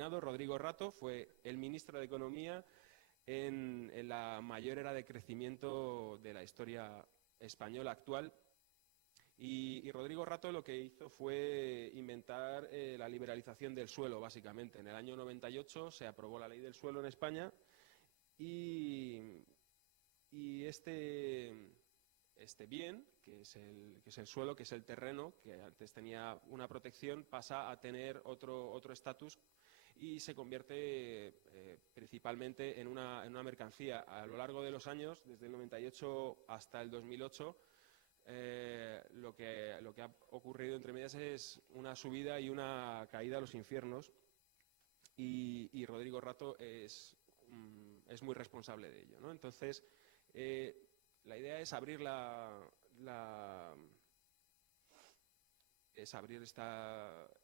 reinado, Rodrigo Rato fue el ministro de Economía en la mayor era de crecimiento de la historia española actual. Y Rodrigo Rato lo que hizo fue inventar la liberalización del suelo, básicamente. En el año 98 se aprobó la ley del suelo en España y este bien, que es el suelo, que es el terreno, que antes tenía una protección, pasa a tener otro estatus y se convierte principalmente en una mercancía. A lo largo de los años, desde el 98 hasta el 2008, lo que ha ocurrido entre medias es una subida y una caída a los infiernos, y Rodrigo Rato es muy responsable de ello, ¿no? Entonces, la idea es abrir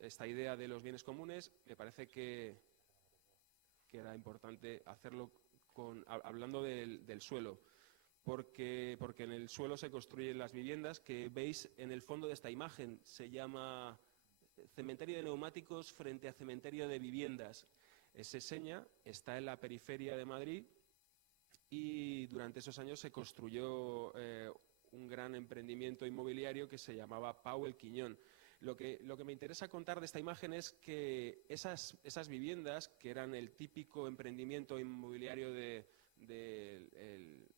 esta idea de los bienes comunes. Me parece que era importante hacerlo hablando del suelo, porque en el suelo se construyen las viviendas que veis en el fondo de esta imagen. Se llama cementerio de neumáticos frente a cementerio de viviendas. Seseña está en la periferia de Madrid y durante esos años se construyó un gran emprendimiento inmobiliario que se llamaba Pau El Quiñón. Lo que me interesa contar de esta imagen es que esas viviendas, que eran el típico emprendimiento inmobiliario de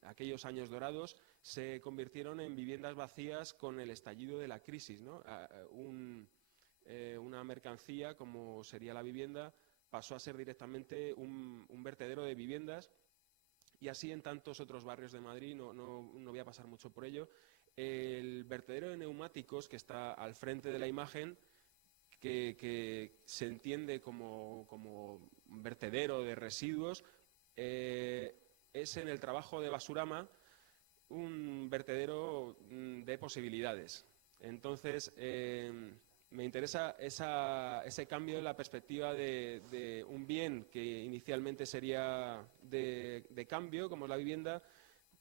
aquellos años dorados, se convirtieron en viviendas vacías con el estallido de la crisis, ¿no? Una mercancía, como sería la vivienda, pasó a ser directamente un vertedero de viviendas, y así en tantos otros barrios de Madrid. No voy a pasar mucho por ello. El vertedero de neumáticos, que está al frente de la imagen, que se entiende como un vertedero de residuos, es en el trabajo de Basurama un vertedero de posibilidades. Entonces, me interesa ese cambio en la perspectiva de un bien que inicialmente sería de cambio, como es la vivienda,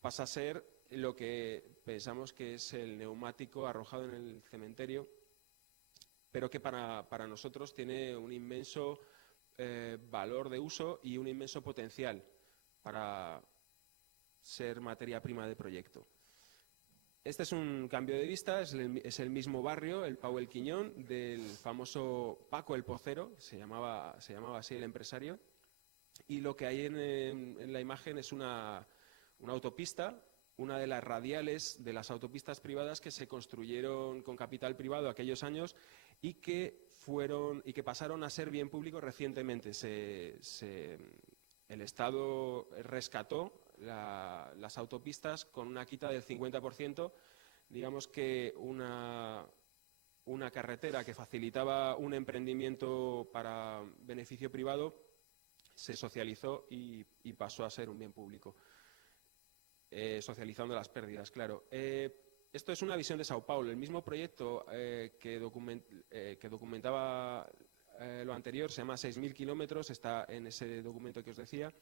pasa a ser lo que pensamos que es el neumático arrojado en el cementerio, pero que para nosotros tiene un inmenso valor de uso y un inmenso potencial para ser materia prima de proyecto. Este es un cambio de vista, es el mismo barrio, el Pau El Quiñón, del famoso Paco el Pocero, se llamaba así el empresario, y lo que hay en la imagen es una autopista, una de las radiales de las autopistas privadas que se construyeron con capital privado aquellos años y que pasaron a ser bien público recientemente. El Estado rescató las autopistas con una quita del 50%. Digamos que una carretera que facilitaba un emprendimiento para beneficio privado se socializó y pasó a ser un bien público, socializando las pérdidas, claro. Esto es una visión de Sao Paulo. El mismo proyecto que documentaba lo anterior se llama 6.000 kilómetros, está en ese documento que os decía.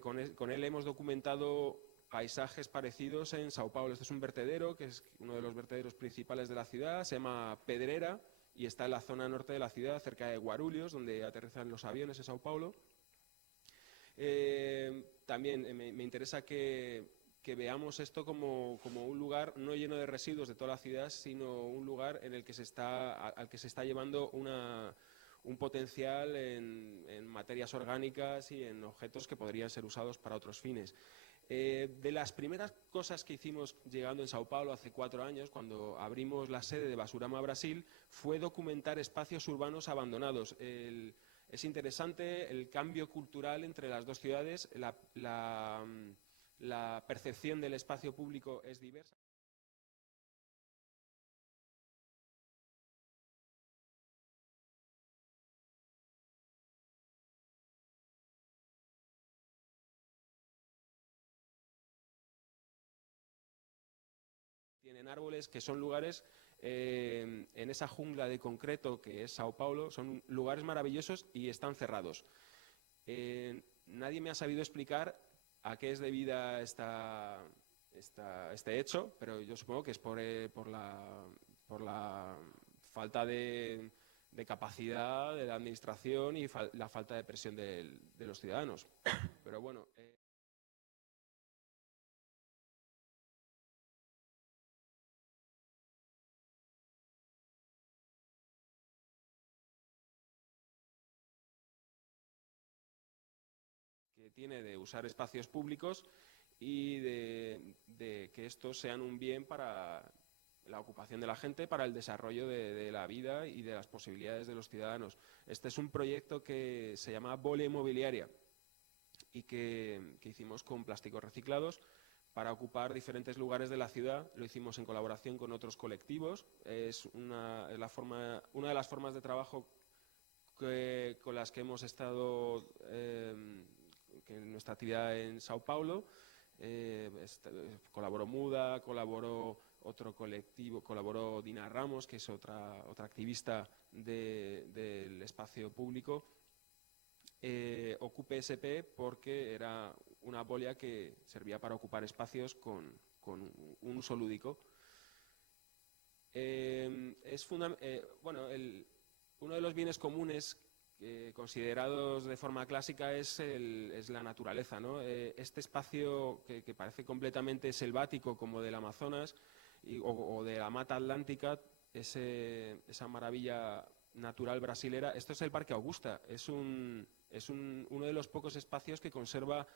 Con él hemos documentado paisajes parecidos en Sao Paulo. Este es un vertedero, que es uno de los vertederos principales de la ciudad, se llama Pedrera y está en la zona norte de la ciudad, cerca de Guarulhos, donde aterrizan los aviones en Sao Paulo. También me interesa que veamos esto como un lugar no lleno de residuos de toda la ciudad, sino un lugar en el que al que se está llevando un potencial en materias orgánicas y en objetos que podrían ser usados para otros fines. De las primeras cosas que hicimos llegando en Sao Paulo hace 4 años, cuando abrimos la sede de Basurama Brasil, fue documentar espacios urbanos abandonados. Es interesante el cambio cultural entre las dos ciudades. La percepción del espacio público es diversa. Tienen árboles que son lugares, en esa jungla de concreto que es Sao Paulo, son lugares maravillosos y están cerrados. Nadie me ha sabido explicar a qué es debida este hecho, pero yo supongo que es por la falta de de capacidad de la administración y la falta de presión de los ciudadanos. Pero bueno... que tiene de usar espacios públicos y de que estos sean un bien para la ocupación de la gente, para el desarrollo de la vida y de las posibilidades de los ciudadanos. Este es un proyecto que se llama Bolia Inmobiliaria y que hicimos con plásticos reciclados para ocupar diferentes lugares de la ciudad. Lo hicimos en colaboración con otros colectivos. Es una de las formas de trabajo con las que hemos estado en nuestra actividad en Sao Paulo. Colaboró Muda, colaboró otro colectivo, colaboró Dina Ramos, que es otra activista del espacio público. Ocupe SP porque era una bolia que servía para ocupar espacios con un uso lúdico. Uno de los bienes comunes considerados de forma clásica es la naturaleza, ¿no? Este espacio que parece completamente selvático como del Amazonas o de la Mata Atlántica, esa maravilla natural brasilera, esto es el Parque Augusta, es uno de los pocos espacios que conserva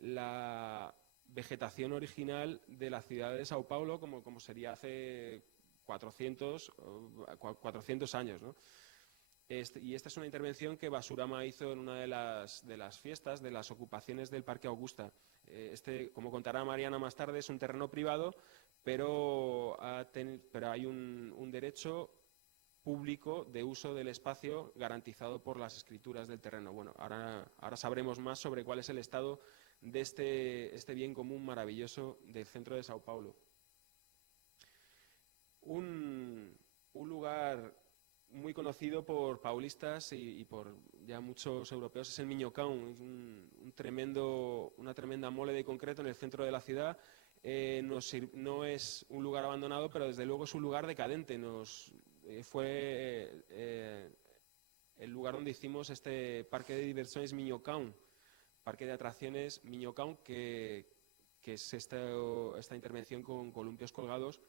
la vegetación original de la ciudad de Sao Paulo como sería hace 400 años, ¿no? Y esta es una intervención que Basurama hizo en una de las fiestas, de las ocupaciones del Parque Augusta. Como contará Mariana más tarde, es un terreno privado, pero hay un derecho público de uso del espacio garantizado por las escrituras del terreno. Bueno, ahora sabremos más sobre cuál es el estado de este bien común maravilloso del centro de Sao Paulo. Un lugar muy conocido por paulistas y por ya muchos europeos es el Minhocão, es una tremenda mole de concreto en el centro de la ciudad. No es un lugar abandonado, pero desde luego es un lugar decadente. Fue el lugar donde hicimos este parque de diversiones Minhocão, parque de atracciones Minhocão, que es esta intervención con columpios colgados,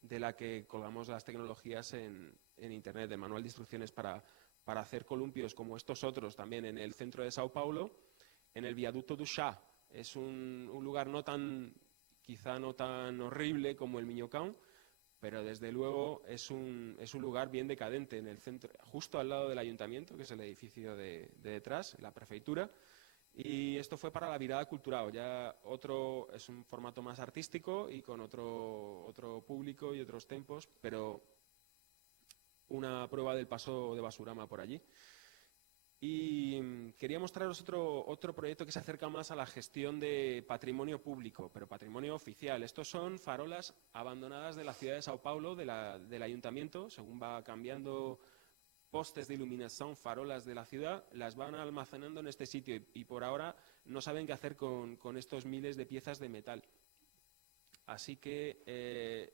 de la que colgamos las tecnologías en Internet, el manual de instrucciones para hacer columpios como estos otros también en el centro de Sao Paulo, en el viaducto do Chá. Es un lugar quizá no tan horrible como el Minhocão, pero desde luego es un lugar bien decadente en el centro, justo al lado del ayuntamiento, que es el edificio de detrás, la prefeitura. Y esto fue para la virada cultural, es un formato más artístico y con otro público y otros tempos, pero una prueba del paso de Basurama por allí. Y quería mostraros otro proyecto que se acerca más a la gestión de patrimonio público, pero patrimonio oficial. Estos son farolas abandonadas de la ciudad de Sao Paulo, del ayuntamiento, según va cambiando postes de iluminación, farolas de la ciudad, las van almacenando en este sitio y por ahora no saben qué hacer con estos miles de piezas de metal. Así que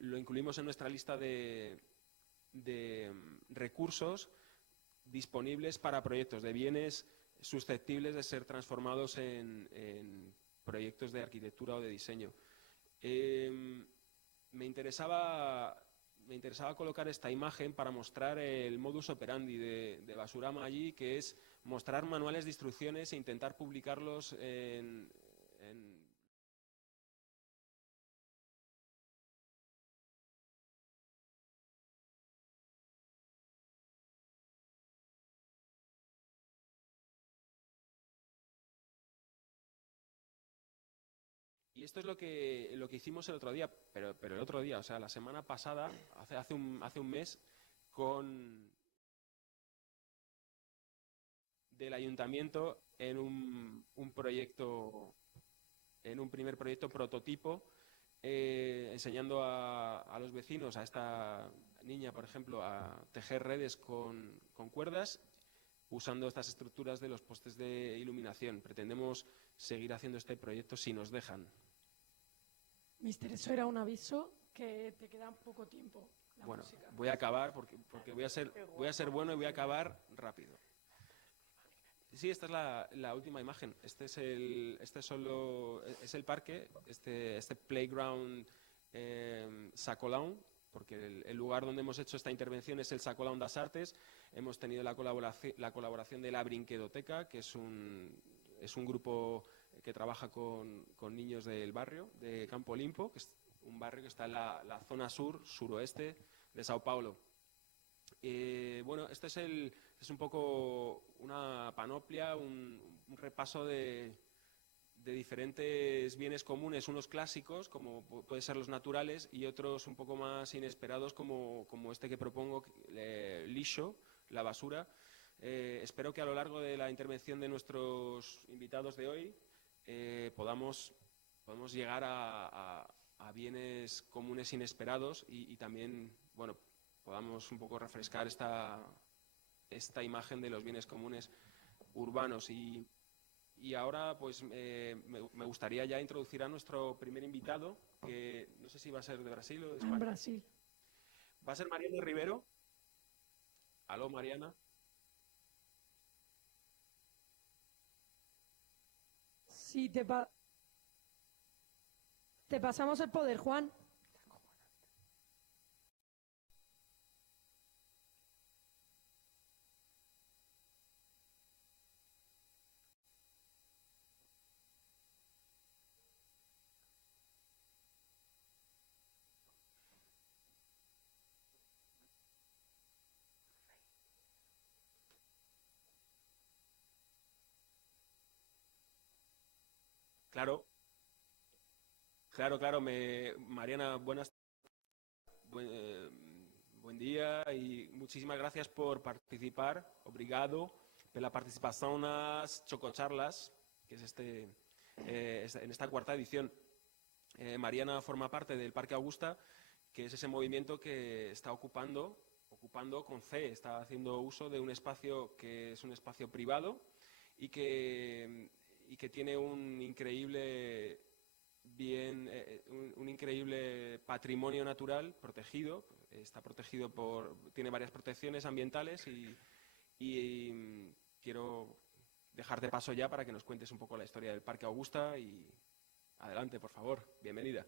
lo incluimos en nuestra lista de recursos disponibles para proyectos de bienes susceptibles de ser transformados en proyectos de arquitectura o de diseño. Me interesaba colocar esta imagen para mostrar el modus operandi de Basurama allí, que es mostrar manuales de instrucciones e intentar publicarlos en Y esto es lo que hicimos el otro día, pero el otro día, o sea, la semana pasada, hace un mes, del ayuntamiento en un primer proyecto prototipo, enseñando a los vecinos, a esta niña, por ejemplo, a tejer redes con cuerdas, usando estas estructuras de los postes de iluminación. Pretendemos seguir haciendo este proyecto si nos dejan. Mister, eso era un aviso que te queda poco tiempo. Bueno, voy a acabar porque voy a ser bueno y voy a acabar rápido. Sí, esta es la última imagen. Es el parque, este playground Sacolaun, porque el lugar donde hemos hecho esta intervención es el Sacolaun das Artes. Hemos tenido la colaboración de la Brinquedoteca, que es un grupo que trabaja con niños del barrio de Campo Limpo, que es un barrio que está en la zona suroeste de Sao Paulo. Bueno, este es un poco una panoplia, un repaso de diferentes bienes comunes, unos clásicos, como pueden ser los naturales, y otros un poco más inesperados, como este que propongo, lixo, la basura. Espero que a lo largo de la intervención de nuestros invitados de hoy podamos llegar a bienes comunes inesperados y también, bueno, podamos un poco refrescar esta imagen de los bienes comunes urbanos. Y ahora pues me gustaría ya introducir a nuestro primer invitado, que no sé si va a ser de Brasil o de España. Brasil. Va a ser Mariana Rivero. Aló, Mariana. Sí, te pasamos el poder, Juan. Claro, Mariana, buen día y muchísimas gracias por participar. Obrigado pela participación nas Chococharlas, que es en esta cuarta edición. Mariana forma parte del Parque Augusta, que es ese movimiento que está ocupando con C, está haciendo uso de un espacio que es un espacio privado y que tiene un increíble un increíble patrimonio natural protegido. Está protegido tiene varias protecciones ambientales y quiero dejarte paso ya para que nos cuentes un poco la historia del Parque Augusta y adelante, por favor, bienvenida.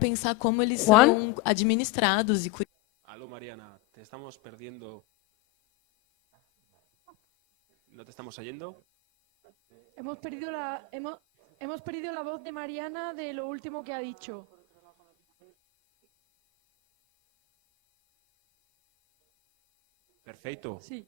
Pensar como eles Juan? são administrados e Aló, Mariana, te estamos perdiendo. ¿No te estamos oyendo? Hemos perdido la voz de Mariana de lo último que ha dicho. Perfecto. Sí.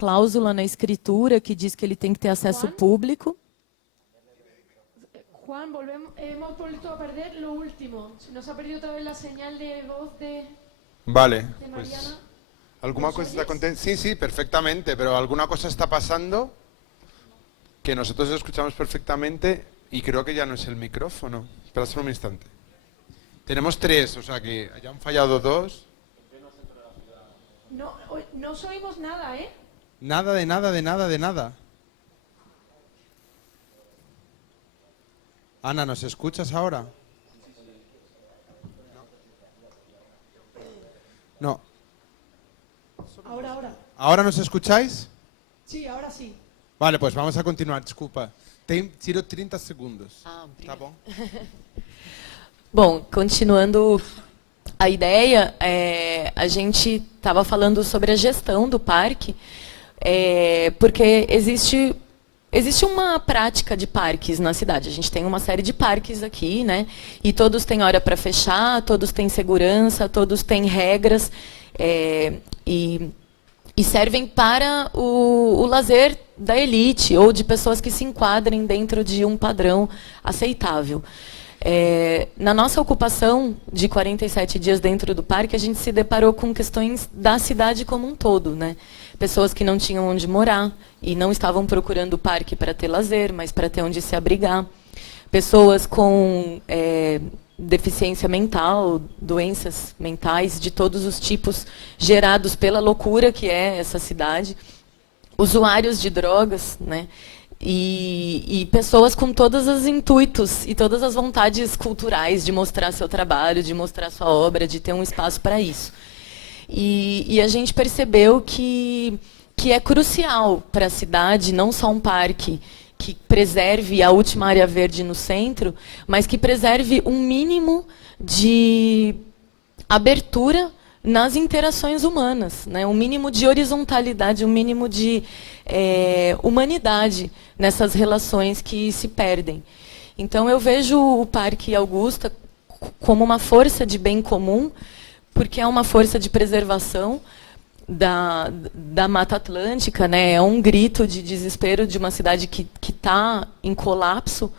cláusula na escritura que diz que ele tem que ter acesso Juan? público. Juan, hemos vuelto a perder lo último. Se nos ha perdido otra vez la señal de voz de Vale, Mariana. pues alguna ¿Nos cosa está oyes? contenta. Sí, sí, perfectamente, pero alguna cosa está pasando que nosotros escuchamos perfectamente y creo que ya no es el micrófono. Espera solo un instante. Tenemos 3, o sea que ya han fallado 2. No, no os oímos nada, ¿eh? Nada de nada, de nada, de nada. Ana, ¿nos escuchas ahora? No. Ahora. ¿Ahora nos escucháis? Sí, ahora sí. Vale, pues vamos a continuar, desculpa. Tiro 30 segundos. Ah, Tá bom? Bom, continuando a ideia, a gente estava falando sobre a gestão do parque, porque existe uma prática de parques na cidade. A gente tem uma série de parques aqui, né? E todos têm hora para fechar, todos têm segurança, todos têm regras, e servem para o lazer da elite ou de pessoas que se enquadrem dentro de um padrão aceitável. Na nossa ocupação de 47 dias dentro do parque, a gente se deparou com questões da cidade como um todo, né? Pessoas que não tinham onde morar e não estavam procurando o parque para ter lazer, mas para ter onde se abrigar. Pessoas com deficiência mental, doenças mentais de todos os tipos, gerados pela loucura que é essa cidade. Usuários de drogas, né? E pessoas com todos os intuitos e todas as vontades culturais de mostrar seu trabalho, de mostrar sua obra, de ter um espaço para isso. E a gente percebeu que é crucial para a cidade, não só um parque que preserve a última área verde no centro, mas que preserve um mínimo de abertura nas interações humanas, né? Um mínimo de horizontalidade, um mínimo de humanidade nessas relações que se perdem. Então, eu vejo o Parque Augusta como uma força de bem comum, porque é uma força de preservação da Mata Atlântica, né? É um grito de desespero de uma cidade que está em colapso,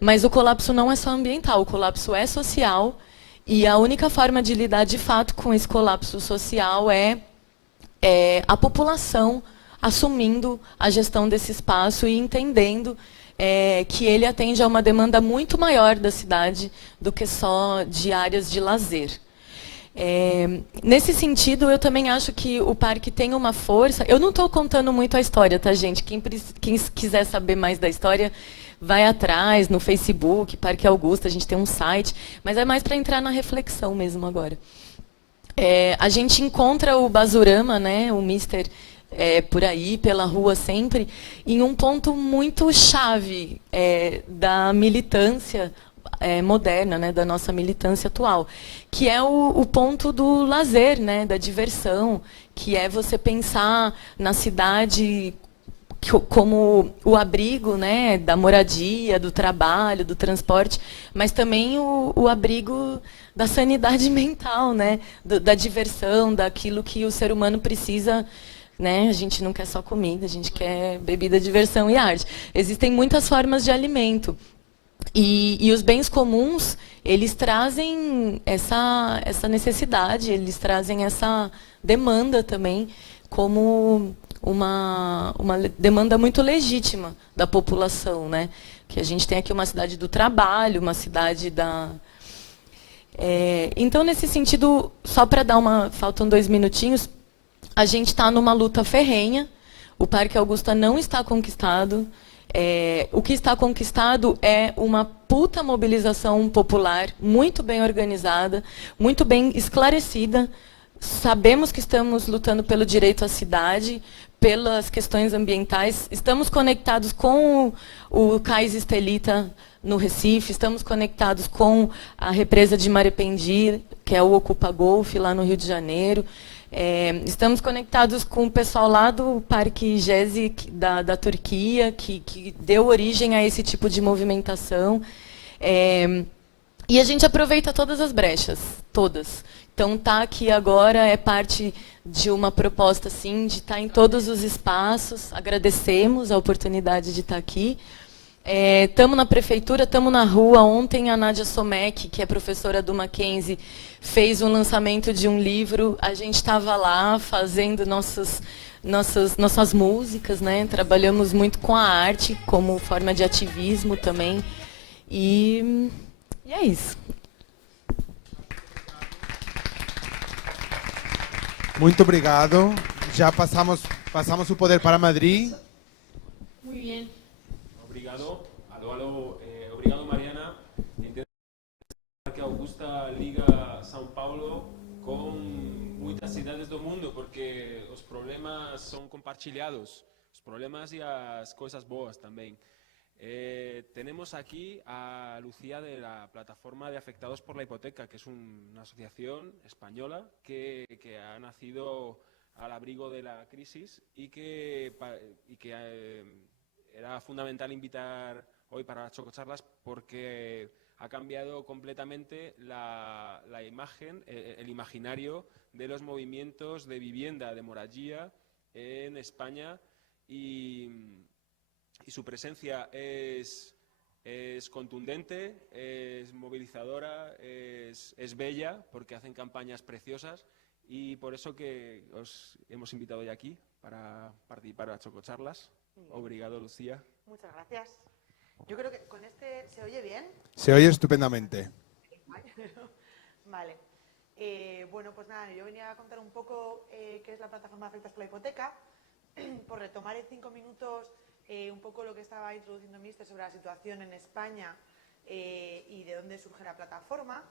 mas o colapso não é só ambiental, o colapso é social, e a única forma de lidar de fato com esse colapso social é a população assumindo a gestão desse espaço e entendendo que ele atende a uma demanda muito maior da cidade do que só de áreas de lazer. Nesse sentido, eu também acho que o parque tem uma força. Eu não estou contando muito a história, tá, gente? Quem quiser saber mais da história, vai atrás no Facebook, Parque Augusta, a gente tem um site, mas é mais para entrar na reflexão mesmo agora. A gente encontra o Basurama, né, o Mister, por aí, pela rua sempre, em um ponto muito chave da militância moderna, né, da nossa militância atual, que é o ponto do lazer, né, da diversão, que é você pensar na cidade como o abrigo, né, da moradia, do trabalho, do transporte, mas também o abrigo da sanidade mental, né, da diversão, daquilo que o ser humano precisa, né? A gente não quer só comida, a gente quer bebida, diversão e arte. Existem muitas formas de alimento. E os bens comuns, eles trazem essa necessidade, eles trazem essa demanda também, como uma demanda muito legítima da população, né? Que a gente tem aqui uma cidade do trabalho, uma cidade da... Então, nesse sentido, só para dar faltam 2 minutinhos, a gente está numa luta ferrenha, o Parque Augusta não está conquistado, o que está conquistado é uma puta mobilização popular, muito bem organizada, muito bem esclarecida. Sabemos que estamos lutando pelo direito à cidade, pelas questões ambientais, estamos conectados com o Cais Estelita no Recife, estamos conectados com a represa de Marependi, que é o Ocupa Golf, lá no Rio de Janeiro. Estamos conectados com o pessoal lá do Parque Gezi da Turquia, que deu origem a esse tipo de movimentação. E a gente aproveita todas as brechas, todas. Então, tá aqui agora é parte de uma proposta, assim, de estar em todos os espaços. Agradecemos a oportunidade de estar aqui. Estamos na prefeitura, estamos na rua. Ontem a Nádia Somek, que é professora do Mackenzie, fez um lançamento de um livro. A gente estava lá fazendo nossas músicas, né? Trabalhamos muito com a arte como forma de ativismo também. E é isso. Muito obrigado. Já passamos o poder para Madrid. Muy bien. Obrigado. Obrigado, Mariana. Entendo que Augusta liga São Paulo com muitas cidades do mundo, porque os problemas são compartilhados, os problemas e as coisas boas também. Tenemos aquí a Lucía de la Plataforma de Afectados por la Hipoteca, que es una asociación española que ha nacido al abrigo de la crisis y que era fundamental invitar hoy para Chococharlas porque ha cambiado completamente la imagen, el imaginario de los movimientos de vivienda, de morallía en España y su presencia es contundente, es movilizadora, es bella porque hacen campañas preciosas y por eso que os hemos invitado hoy aquí para participar a Chococharlas. Obrigado, Lucía. Muchas gracias. Yo creo que con este se oye bien. Se oye estupendamente. Vale. Bueno, pues nada, yo venía a contar un poco qué es la plataforma Afectados por la Hipoteca, por retomar en 5 minutos un poco lo que estaba introduciendo Mister sobre la situación en España y de dónde surge la plataforma.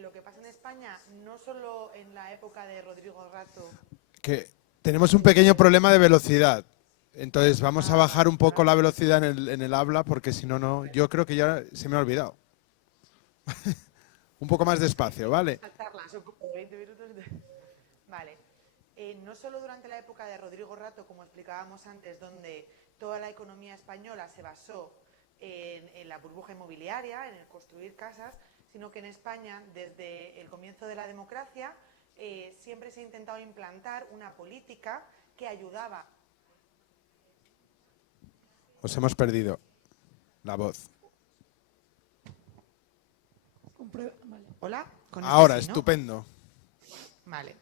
Lo que pasa en España, no solo en la época de Rodrigo Rato. Que tenemos un pequeño problema de velocidad. Entonces vamos a bajar un poco la velocidad en el habla porque si no, no. Yo creo que ya se me ha olvidado. Un poco más despacio, ¿vale? Son como 20 minutos. Vale. No solo durante la época de Rodrigo Rato, como explicábamos antes, donde toda la economía española se basó en la burbuja inmobiliaria, en el construir casas, sino que en España, desde el comienzo de la democracia, siempre se ha intentado implantar una política que ayudaba. Os hemos perdido la voz. Vale. ¿Hola? Ahora, sí, ¿no? estupendo. Vale.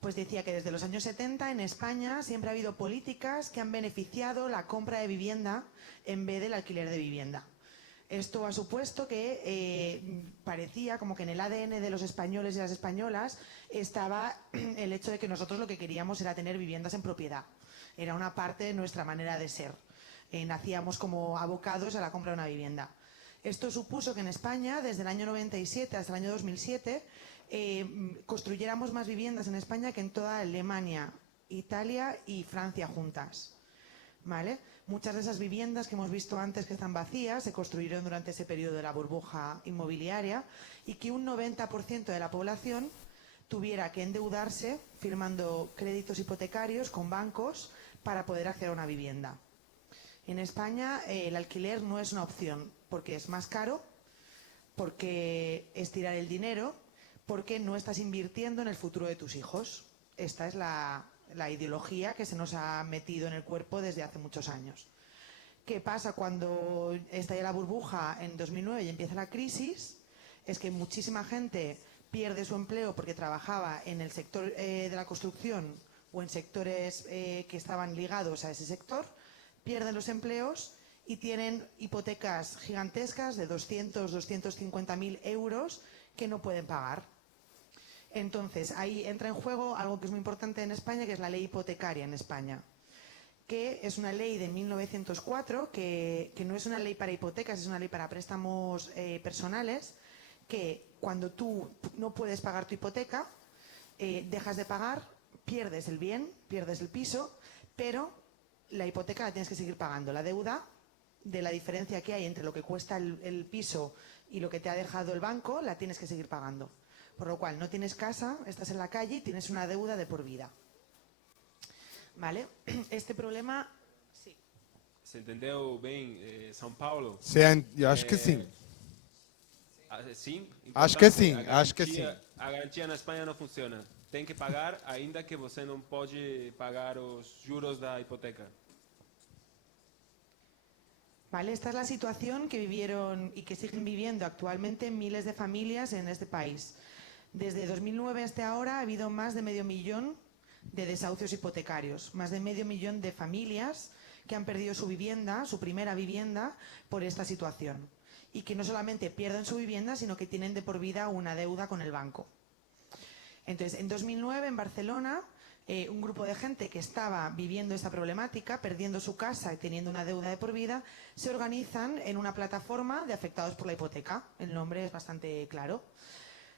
Pues decía que desde los años 70 en España siempre ha habido políticas que han beneficiado la compra de vivienda en vez del alquiler de vivienda. Esto ha supuesto que parecía como que en el ADN de los españoles y las españolas estaba el hecho de que nosotros lo que queríamos era tener viviendas en propiedad. Era una parte de nuestra manera de ser. Nacíamos como abocados a la compra de una vivienda. Esto supuso que en España, desde el año 97 hasta el año 2007, construyéramos más viviendas en España que en toda Alemania, Italia y Francia juntas. ¿Vale? Muchas de esas viviendas que hemos visto antes que están vacías se construyeron durante ese periodo de la burbuja inmobiliaria y que un 90% de la población tuviera que endeudarse firmando créditos hipotecarios con bancos para poder acceder a una vivienda. En España el alquiler no es una opción porque es más caro, porque es tirar el dinero, porque no estás invirtiendo en el futuro de tus hijos. Esta es la ideología que se nos ha metido en el cuerpo desde hace muchos años. ¿Qué pasa cuando estalla la burbuja en 2009 y empieza la crisis? Es que muchísima gente pierde su empleo porque trabajaba en el sector de la construcción o en sectores que estaban ligados a ese sector, pierden los empleos y tienen hipotecas gigantescas de 200, 250.000 euros que no pueden pagar. Entonces, ahí entra en juego algo que es muy importante en España, que es la ley hipotecaria en España, que es una ley de 1904, que no es una ley para hipotecas, es una ley para préstamos personales, que cuando tú no puedes pagar tu hipoteca, dejas de pagar, pierdes el bien, pierdes el piso, pero la hipoteca la tienes que seguir pagando. La deuda, de la diferencia que hay entre lo que cuesta el piso y lo que te ha dejado el banco, la tienes que seguir pagando. Por lo cual, no tienes casa, estás en la calle y tienes una deuda de por vida. ¿Vale? Este problema... Sí. Se entendeu bem São Paulo? Eu acho que sim. Sim, Acho que importante. sim, acho que sim. A garantia na Espanha não funciona. Tem que pagar, ainda que você não pode pagar os juros da hipoteca. Vale, esta es la situación que vivieron y que siguen viviendo actualmente miles de familias en este país. Desde 2009 hasta ahora ha habido más de 500.000 de desahucios hipotecarios, más de 500.000 de familias que han perdido su vivienda, su primera vivienda, por esta situación. Y que no solamente pierden su vivienda, sino que tienen de por vida una deuda con el banco. Entonces, en 2009 en Barcelona, un grupo de gente que estaba viviendo esta problemática, perdiendo su casa y teniendo una deuda de por vida, se organizan en una plataforma de afectados por la hipoteca. El nombre es bastante claro.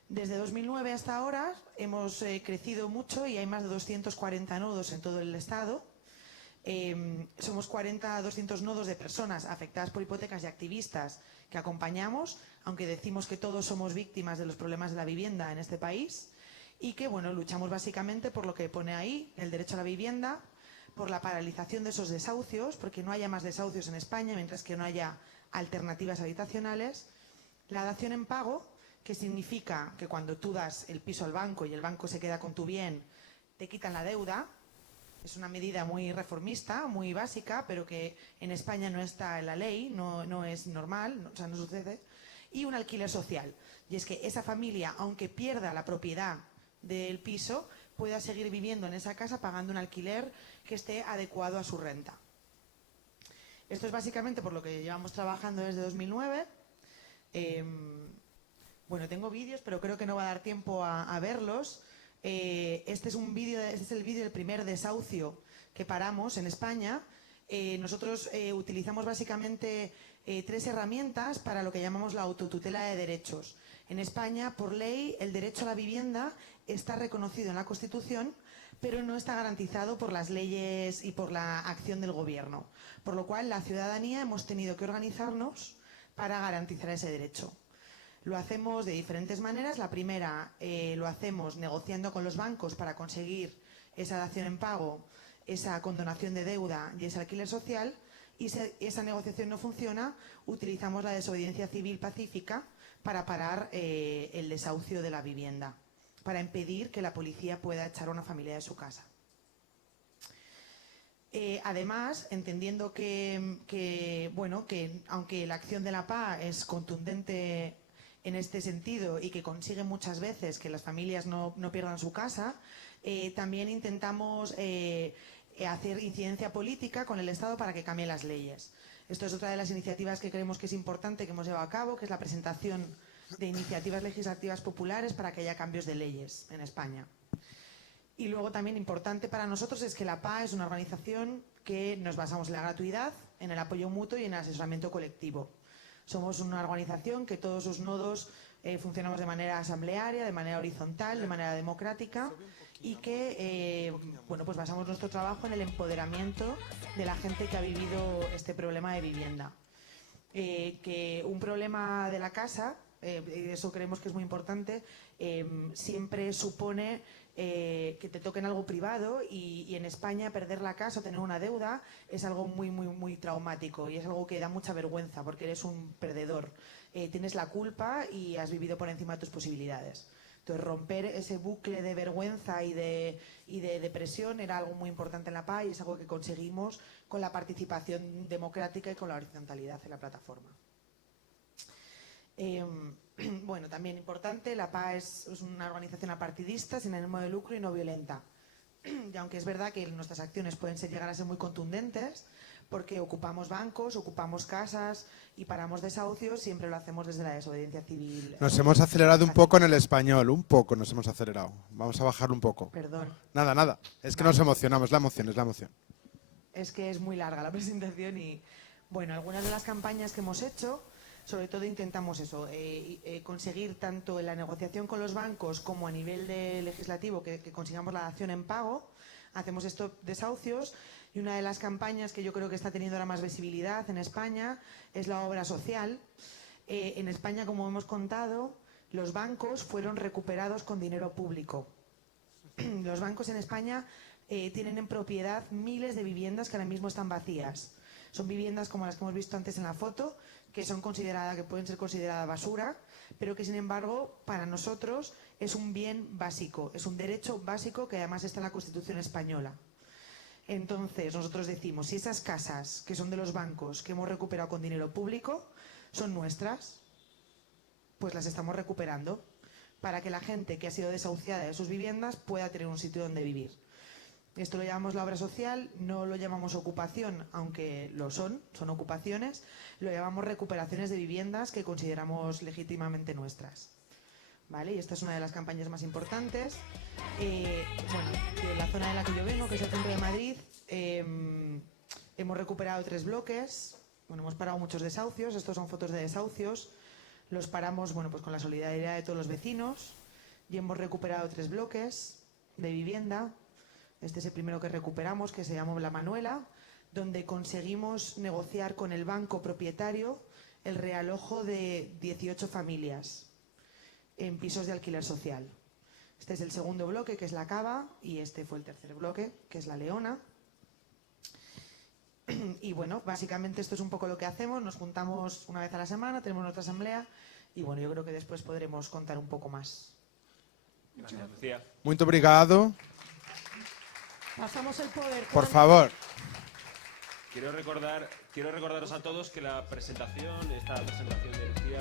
Desde 2009 hasta ahora hemos crecido mucho y hay más de 240 nodos en todo el estado. Somos 40 a 200 nodos de personas afectadas por hipotecas y activistas que acompañamos, aunque decimos que todos somos víctimas de los problemas de la vivienda en este país. Y que, bueno, luchamos básicamente por lo que pone ahí, el derecho a la vivienda, por la paralización de esos desahucios, porque no haya más desahucios en España, mientras que no haya alternativas habitacionales. La dación en pago, que significa que cuando tú das el piso al banco y el banco se queda con tu bien, te quitan la deuda. Es una medida muy reformista, muy básica, pero que en España no está en la ley, no es normal, o sea, no sucede. Y un alquiler social. Y es que esa familia, aunque pierda la propiedad del piso, pueda seguir viviendo en esa casa pagando un alquiler que esté adecuado a su renta. Esto es básicamente por lo que llevamos trabajando desde 2009. Bueno, tengo vídeos, pero creo que no va a dar tiempo a verlos. Este es el vídeo del primer desahucio que paramos en España. Nosotros utilizamos básicamente 3 herramientas para lo que llamamos la autotutela de derechos. En España, por ley, el derecho a la vivienda está reconocido en la Constitución, pero no está garantizado por las leyes y por la acción del gobierno. Por lo cual, la ciudadanía hemos tenido que organizarnos para garantizar ese derecho. Lo hacemos de diferentes maneras. La primera lo hacemos negociando con los bancos para conseguir esa dación en pago, esa condonación de deuda y ese alquiler social. Y si esa negociación no funciona, utilizamos la desobediencia civil pacífica para parar el desahucio de la vivienda, para impedir que la policía pueda echar a una familia de su casa. Además, entendiendo que aunque la acción de la PA es contundente en este sentido y que consigue muchas veces que las familias no pierdan su casa, también intentamos hacer incidencia política con el Estado para que cambie las leyes. Esto es otra de las iniciativas que creemos que es importante que hemos llevado a cabo, que es la presentación de iniciativas legislativas populares para que haya cambios de leyes en España. Y luego también importante para nosotros es que la PA es una organización que nos basamos en la gratuidad, en el apoyo mutuo y en el asesoramiento colectivo. Somos una organización que todos sus nodos funcionamos de manera asamblearia, de manera horizontal, de manera democrática y que pues basamos nuestro trabajo en el empoderamiento de la gente que ha vivido este problema de vivienda. Que un problema de la casa, eso creemos que es muy importante, siempre supone que te toquen algo privado y en España perder la casa o tener una deuda es algo muy traumático y es algo que da mucha vergüenza porque eres un perdedor. Tienes la culpa y has vivido por encima de tus posibilidades. Entonces, romper ese bucle de vergüenza y de depresión era algo muy importante en la PA y es algo que conseguimos con la participación democrática y con la horizontalidad en la plataforma. Bueno, también importante, la PA es una organización apartidista, sin ánimo de lucro y no violenta. Y aunque es verdad que nuestras acciones pueden llegar a ser muy contundentes, porque ocupamos bancos, ocupamos casas y paramos desahucios, siempre lo hacemos desde la desobediencia civil. Nos hemos acelerado un poco en el español, un poco nos hemos acelerado. Vamos a bajarlo un poco. Perdón. Nada. Es que nos emocionamos, la emoción. Es que es muy larga la presentación y, bueno, algunas de las campañas que hemos hecho, sobre todo intentamos eso, conseguir tanto en la negociación con los bancos como a nivel legislativo que consigamos la dación en pago. Hacemos estos desahucios y una de las campañas que yo creo que está teniendo ahora más visibilidad en España es la obra social. En España, como hemos contado, los bancos fueron recuperados con dinero público. Los bancos en España tienen en propiedad miles de viviendas que ahora mismo están vacías. Son viviendas como las que hemos visto antes en la foto, que pueden ser consideradas basura, pero que sin embargo para nosotros es un bien básico, es un derecho básico que además está en la Constitución española. Entonces nosotros decimos, si esas casas que son de los bancos que hemos recuperado con dinero público son nuestras, pues las estamos recuperando para que la gente que ha sido desahuciada de sus viviendas pueda tener un sitio donde vivir. Esto lo llamamos la obra social, no lo llamamos ocupación, aunque son ocupaciones, lo llamamos recuperaciones de viviendas que consideramos legítimamente nuestras. ¿Vale? Y esta es una de las campañas más importantes. De la zona de la que yo vengo, que es el centro de Madrid, hemos recuperado 3 bloques, hemos parado muchos desahucios, estos son fotos de desahucios, los paramos pues con la solidaridad de todos los vecinos y hemos recuperado 3 bloques de vivienda. Este es el primero que recuperamos, que se llama La Manuela, donde conseguimos negociar con el banco propietario el realojo de 18 familias en pisos de alquiler social. Este es el segundo bloque, que es La Cava, y este fue el tercer bloque, que es La Leona. Y bueno, básicamente esto es un poco lo que hacemos, nos juntamos una vez a la semana, tenemos nuestra asamblea, y bueno, yo creo que después podremos contar un poco más. Gracias, Lucía. Muito obrigado. Pasamos el poder. Por favor. Quiero recordaros a todos que esta presentación de Lucía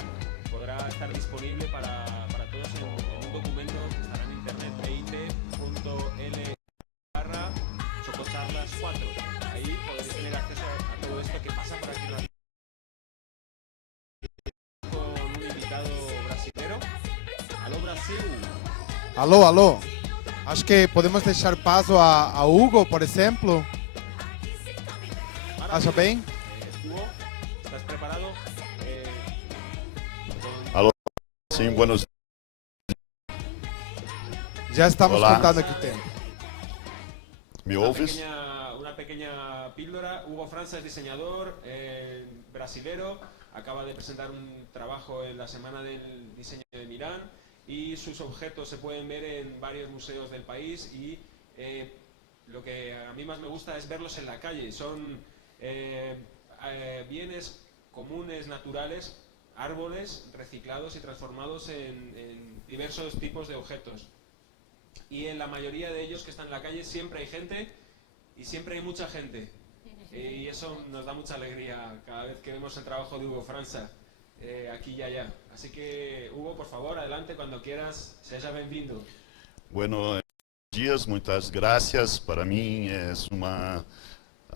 podrá estar disponible para todos en un documento que estará en internet, EIT.L/Chococharlas4. Ahí podréis tener acceso a todo esto que pasa por aquí con un invitado brasilero. Aló, Brasil. Alô. Acho que podemos deixar paso a Hugo, por exemplo. Acha bem? Hugo, ¿estás preparado? Alô, sim, buenos Já estamos Olá. contando aqui o tempo. Me ouves? Una pequeña píldora. Hugo Franza es diseñador brasilero, acaba de presentar un trabajo en la Semana del Diseño de Milán y sus objetos se pueden ver en varios museos del país y lo que a mí más me gusta es verlos en la calle. Son bienes comunes, naturales, árboles reciclados y transformados en diversos tipos de objetos. Y en la mayoría de ellos que están en la calle siempre hay gente y siempre hay mucha gente. Y eso nos da mucha alegría cada vez que vemos el trabajo de Hugo Franza aquí y allá. Así que, Hugo, por favor, adelante cuando quieras. Seja bem-vindo. Bueno, dias, muitas gracias. Para mim é uma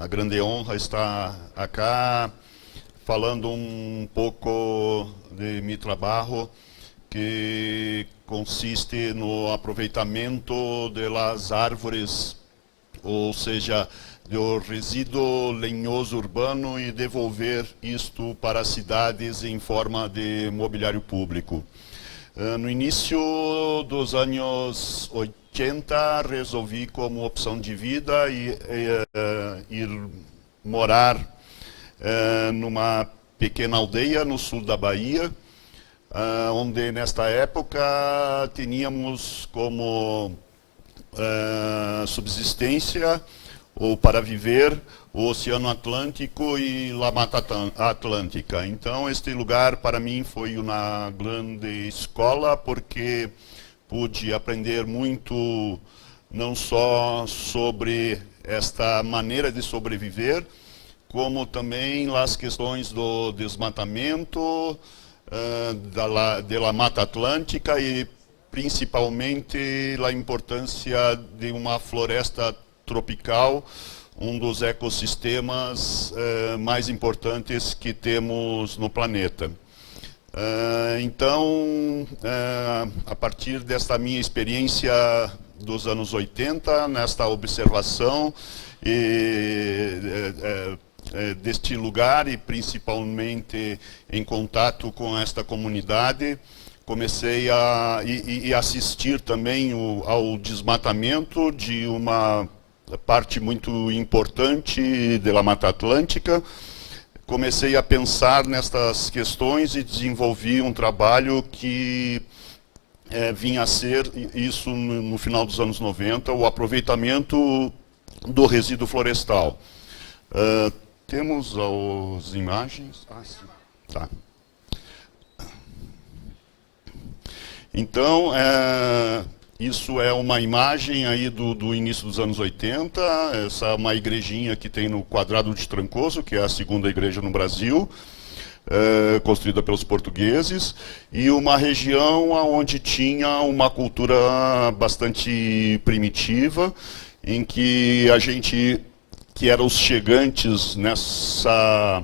grande honra estar acá falando um pouco de meu trabalho, que consiste no aproveitamento das árvores, ou seja, do resíduo lenhoso urbano e devolver isto para as cidades em forma de mobiliário público. No início dos anos 80, resolvi como opção de vida ir morar numa pequena aldeia no sul da Bahia, onde nesta época tínhamos como subsistência ou para viver o Oceano Atlântico e a Mata Atlântica. Então este lugar para mim foi uma grande escola, porque pude aprender muito não só sobre esta maneira de sobreviver, como também as questões do desmatamento da Mata Atlântica e principalmente a importância de uma floresta tropical, dos ecossistemas mais importantes que temos no planeta. Então, a partir desta minha experiência dos anos 80, nesta observação deste lugar e principalmente em contato com esta comunidade, comecei a assistir também ao desmatamento de uma parte muito importante da Mata Atlântica. Comecei a pensar nestas questões e desenvolvi um trabalho que vinha a ser isso no final dos anos 90, o aproveitamento do resíduo florestal. Temos as imagens. Ah, sim. Tá. Então, isso é uma imagem aí do início dos anos 80. Essa é uma igrejinha que tem no Quadrado de Trancoso, que é a segunda igreja no Brasil, construída pelos portugueses, e uma região onde tinha uma cultura bastante primitiva, em que a gente, que eram os chegantes nessa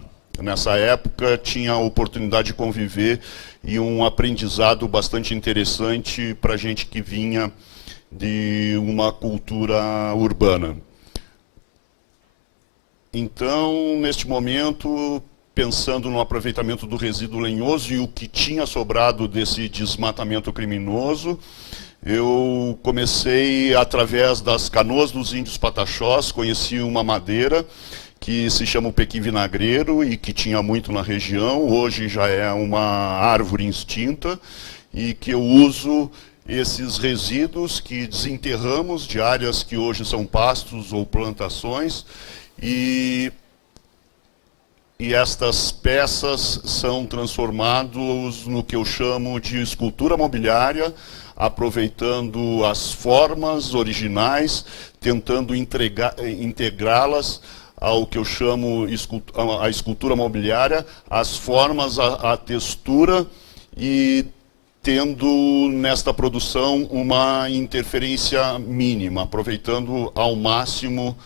época, tinha a oportunidade de conviver e um aprendizado bastante interessante para a gente que vinha de uma cultura urbana. Então, neste momento, pensando no aproveitamento do resíduo lenhoso e o que tinha sobrado desse desmatamento criminoso, eu comecei, através das canoas dos índios pataxós, conheci uma madeira que se chama o pequi vinagreiro e que tinha muito na região. Hoje já é uma árvore extinta e que eu uso esses resíduos que desenterramos de áreas que hoje são pastos ou plantações, e estas peças são transformadas no que eu chamo de escultura mobiliária, aproveitando as formas originais, tentando integrá-las ao que eu chamo a escultura mobiliária, as formas, a textura, e tendo nesta produção uma interferência mínima, aproveitando ao máximo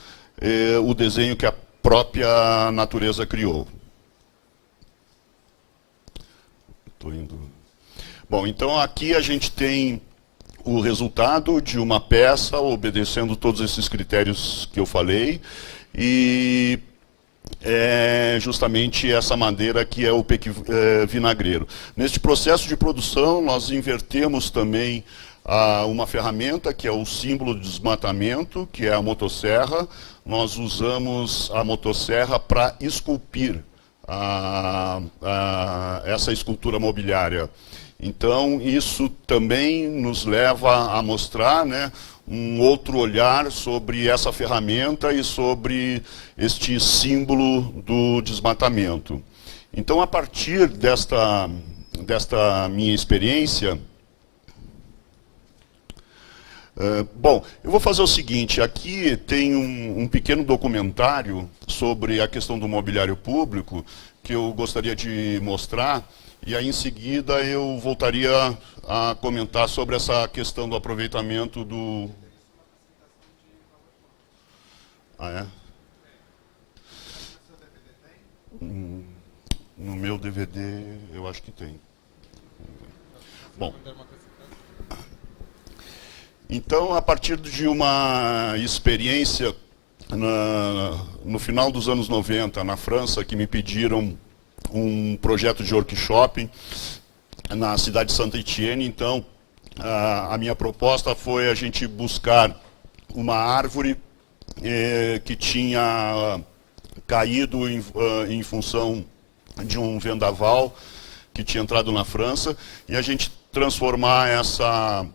o desenho que a própria natureza criou. Estou indo. Bom, então aqui a gente tem o resultado de uma peça obedecendo todos esses critérios que eu falei, e é justamente essa madeira que é o pequi vinagreiro. Neste processo de produção, nós invertemos também uma ferramenta que é o símbolo de desmatamento, que é a motosserra. Nós usamos a motosserra para esculpir essa escultura mobiliária. Então, isso também nos leva a mostrar, né, um outro olhar sobre essa ferramenta e sobre este símbolo do desmatamento. Então, a partir desta minha experiência, bom, eu vou fazer o seguinte: aqui tem um pequeno documentário sobre a questão do mobiliário público que eu gostaria de mostrar, e aí em seguida eu voltaria a comentar sobre essa questão do aproveitamento do... Ah, é? No meu DVD eu acho que tem. Bom, então, a partir de uma experiência no final dos anos 90, na França, que me pediram um projeto de workshop na cidade de Saint-Étienne. Então, a minha proposta foi a gente buscar uma árvore que tinha caído em função de um vendaval que tinha entrado na França, e a gente transformar essa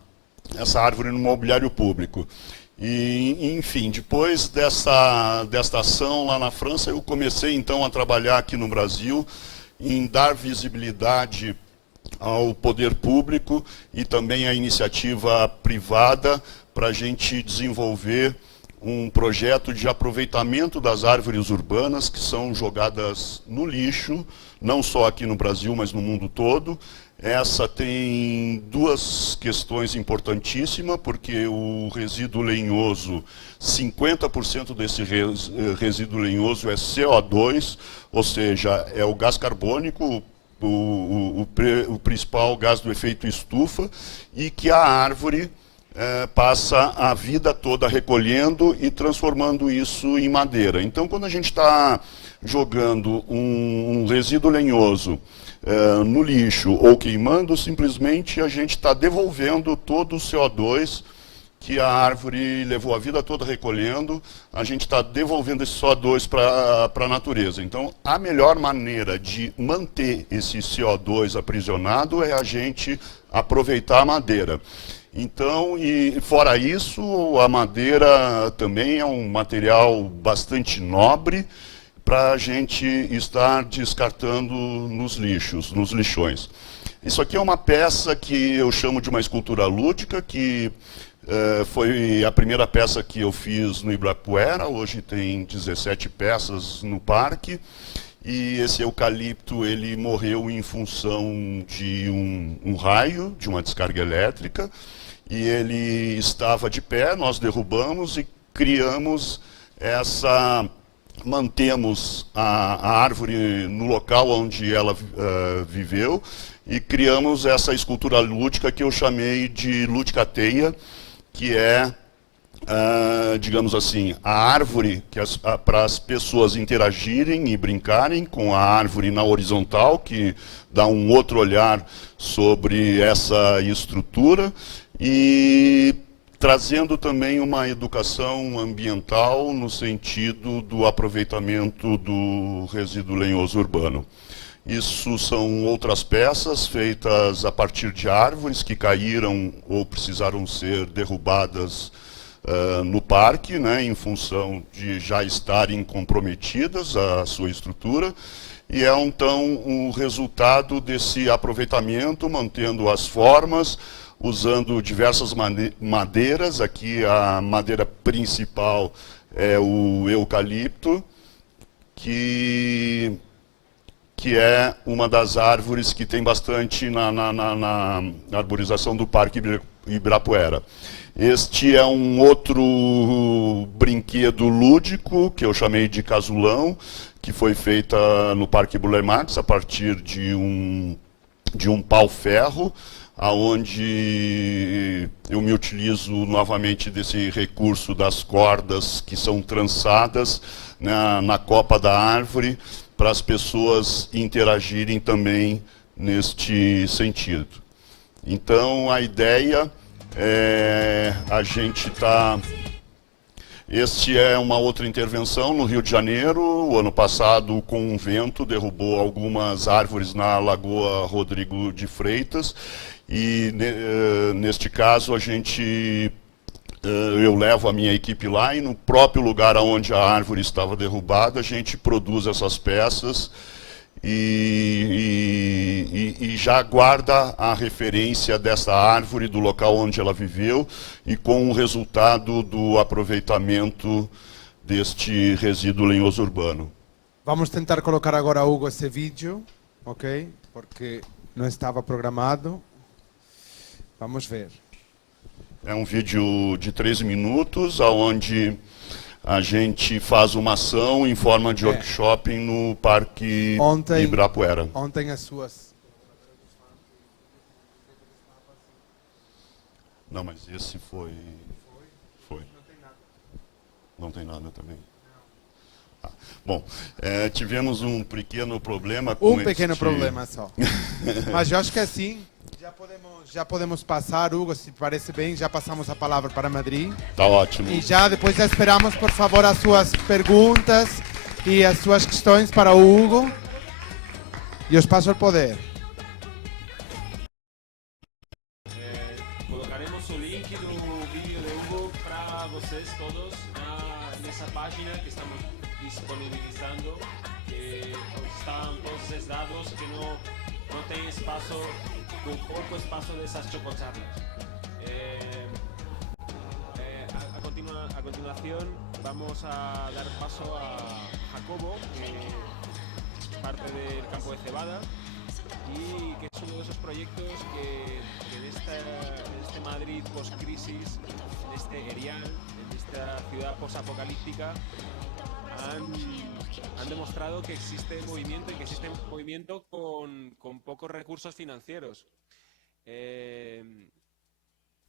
árvore no mobiliário público. E, enfim, depois desta ação lá na França, eu comecei então a trabalhar aqui no Brasil em dar visibilidade ao poder público e também à iniciativa privada para a gente desenvolver um projeto de aproveitamento das árvores urbanas que são jogadas no lixo, não só aqui no Brasil, mas no mundo todo. Essa tem duas questões importantíssimas, porque o resíduo lenhoso, 50% desse resíduo lenhoso é CO2, ou seja, é o gás carbônico, o principal gás do efeito estufa, e que a árvore passa a vida toda recolhendo e transformando isso em madeira. Então, quando a gente está jogando um resíduo lenhoso no lixo ou queimando, simplesmente a gente está devolvendo todo o CO2 que a árvore levou a vida toda recolhendo, a gente está devolvendo esse CO2 para a natureza. Então, a melhor maneira de manter esse CO2 aprisionado é a gente aproveitar a madeira. Então, e fora isso, a madeira também é um material bastante nobre, para a gente estar descartando nos lixos, nos lixões. Isso aqui é uma peça que eu chamo de uma escultura lúdica, que foi a primeira peça que eu fiz no Ibirapuera. Hoje tem 17 peças no parque. E esse eucalipto ele morreu em função de um raio, de uma descarga elétrica. E ele estava de pé, nós derrubamos e criamos mantemos a árvore no local onde ela viveu e criamos essa escultura lúdica que eu chamei de lúdica-teia, que é, digamos assim, a árvore para as pessoas interagirem e brincarem com a árvore na horizontal, que dá um outro olhar sobre essa estrutura, e trazendo também uma educação ambiental no sentido do aproveitamento do resíduo lenhoso urbano. Isso são outras peças feitas a partir de árvores que caíram ou precisaram ser derrubadas no parque, né, em função de já estarem comprometidas a sua estrutura. E é então o resultado desse aproveitamento, mantendo as formas, usando diversas madeiras. Aqui a madeira principal é o eucalipto, que é uma das árvores que tem bastante na arborização do Parque Ibirapuera. Este é um outro brinquedo lúdico, que eu chamei de casulão, que foi feita no Parque Burle Marx a partir de um pau-ferro, onde eu me utilizo novamente desse recurso das cordas que são trançadas na copa da árvore, para as pessoas interagirem também neste sentido. Então, a ideia é a gente tá. Este é uma outra intervenção no Rio de Janeiro. O ano passado, com um vento, derrubou algumas árvores na Lagoa Rodrigo de Freitas. E neste caso, eu levo a minha equipe lá e no próprio lugar onde a árvore estava derrubada, a gente produz essas peças e já guarda a referência dessa árvore, do local onde ela viveu e com o resultado do aproveitamento deste resíduo lenhoso urbano. Vamos tentar colocar agora, Hugo, esse vídeo, ok? Porque não estava programado. Vamos ver. É um vídeo de 13 minutos, onde a gente faz uma ação em forma de workshop no Parque Ibirapuera. Ontem as suas... Não, mas esse foi... Não tem nada também. Bom, tivemos um pequeno problema com Um pequeno problema só. Mas eu acho que assim... Já podemos passar, Hugo, se parece bem, já passamos a palavra para Madrid. Tá ótimo. E já depois esperamos, por favor, as suas perguntas e as suas questões para o Hugo. E os passo o poder. Colocaremos o link do vídeo de Hugo para vocês todos nessa página que estamos disponibilizando, que están todos os dados que não tem espaço, com pouco espaço dessas chococharlas. A continuación vamos a dar paso a Jacobo, que es parte del campo de cebada y que es uno de esos proyectos que en este Madrid post-crisis, en este Erial, en esta ciudad post-apocalíptica, han demostrado que existe movimiento y que existe movimiento con pocos recursos financieros.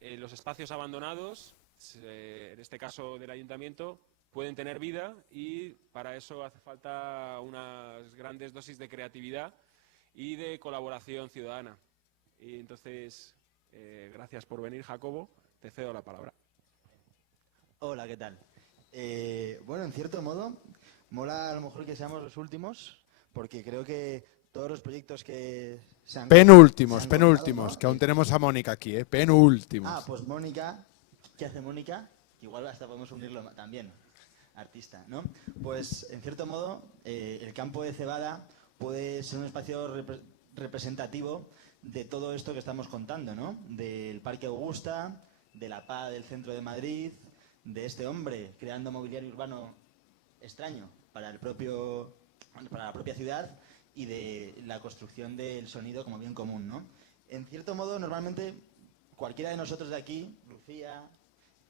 Los espacios abandonados, en este caso del ayuntamiento, pueden tener vida y para eso hace falta unas grandes dosis de creatividad y de colaboración ciudadana. Y entonces, gracias por venir, Jacobo. Te cedo la palabra. Hola, ¿qué tal? Bueno, en cierto modo, mola a lo mejor que seamos los últimos, porque creo que todos los proyectos que se han... Penúltimos, ¿no? que aún tenemos a Mónica aquí, penúltimos. Pues Mónica, ¿qué hace Mónica? Igual hasta podemos unirlo también. artista, ¿no? Pues, en cierto modo, el campo de cebada puede ser un espacio representativo de todo esto que estamos contando, ¿no? Del Parque Augusta, de la PA del centro de Madrid, de este hombre creando mobiliario urbano extraño para la propia ciudad y de la construcción del sonido como bien común, ¿no? En cierto modo, normalmente, cualquiera de nosotros de aquí, Lucía,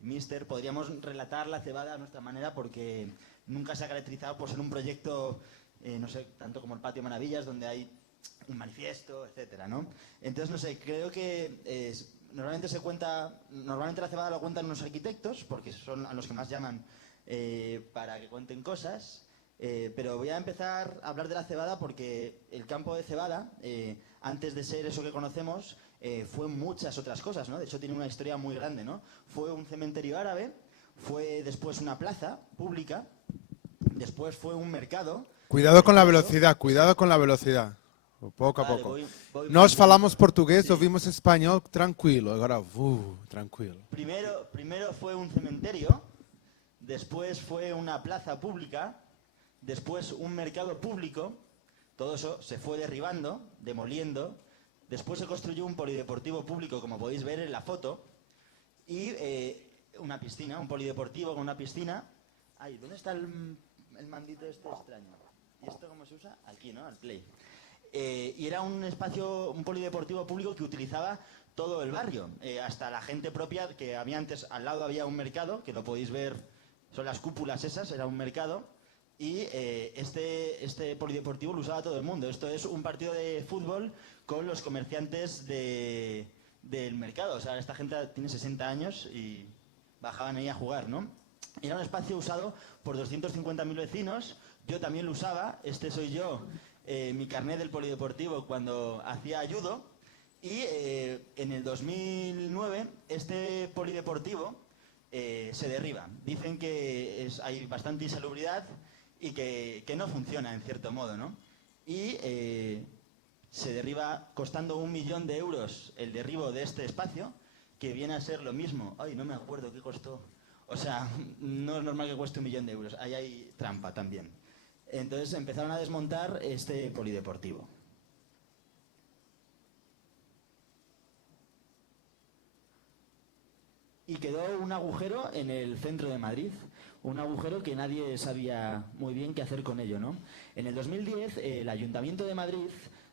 Mister, podríamos relatar la cebada a nuestra manera porque nunca se ha caracterizado por ser un proyecto, no sé, tanto como el Patio Maravillas, donde hay un manifiesto, etcétera, ¿no? Entonces, no sé, creo que normalmente la cebada lo cuentan unos arquitectos, porque son a los que más llaman para que cuenten cosas, pero voy a empezar a hablar de la cebada porque el campo de cebada, antes de ser eso que conocemos, fue muchas otras cosas, ¿no? De hecho, tiene una historia muy grande, ¿no? Fue un cementerio árabe, fue después una plaza pública, después fue un mercado. Cuidado con la velocidad, cuidado con la velocidad. Poco a Vale, poco. voy Nós falamos portugués, Sí. ouvimos espanhol tranquilo. Agora, tranquilo. Primero fue un cementerio, después fue una plaza pública, después un mercado público, todo eso se fue derribando, demoliendo, después se construyó un polideportivo público, como podéis ver en la foto, y una piscina, un polideportivo con una piscina. Ay, ¿dónde está el mandito este extraño? ¿Y esto cómo se usa? Aquí, ¿no? Al play. Y era un espacio, un polideportivo público que utilizaba todo el barrio, hasta la gente propia, que había antes, al lado había un mercado, que lo podéis ver, son las cúpulas esas, era un mercado, y este polideportivo lo usaba todo el mundo. Esto es un partido de fútbol con los comerciantes del mercado, o sea, esta gente tiene 60 años y bajaban ahí a jugar, ¿no? Era un espacio usado por 250.000 vecinos, yo también lo usaba, este soy yo, mi carnet del polideportivo cuando hacía judo, y en el 2009 este polideportivo se derriba. Dicen que hay bastante insalubridad y que no funciona en cierto modo, ¿no? Y se derriba costando 1 millón de euros el derribo de este espacio, que viene a ser lo mismo. Ay, no me acuerdo qué costó. O sea, no es normal que cueste 1 millón de euros. Ahí hay trampa también. Entonces empezaron a desmontar este polideportivo. Y quedó un agujero en el centro de Madrid, un agujero que nadie sabía muy bien qué hacer con ello, ¿no? En el 2010, el Ayuntamiento de Madrid,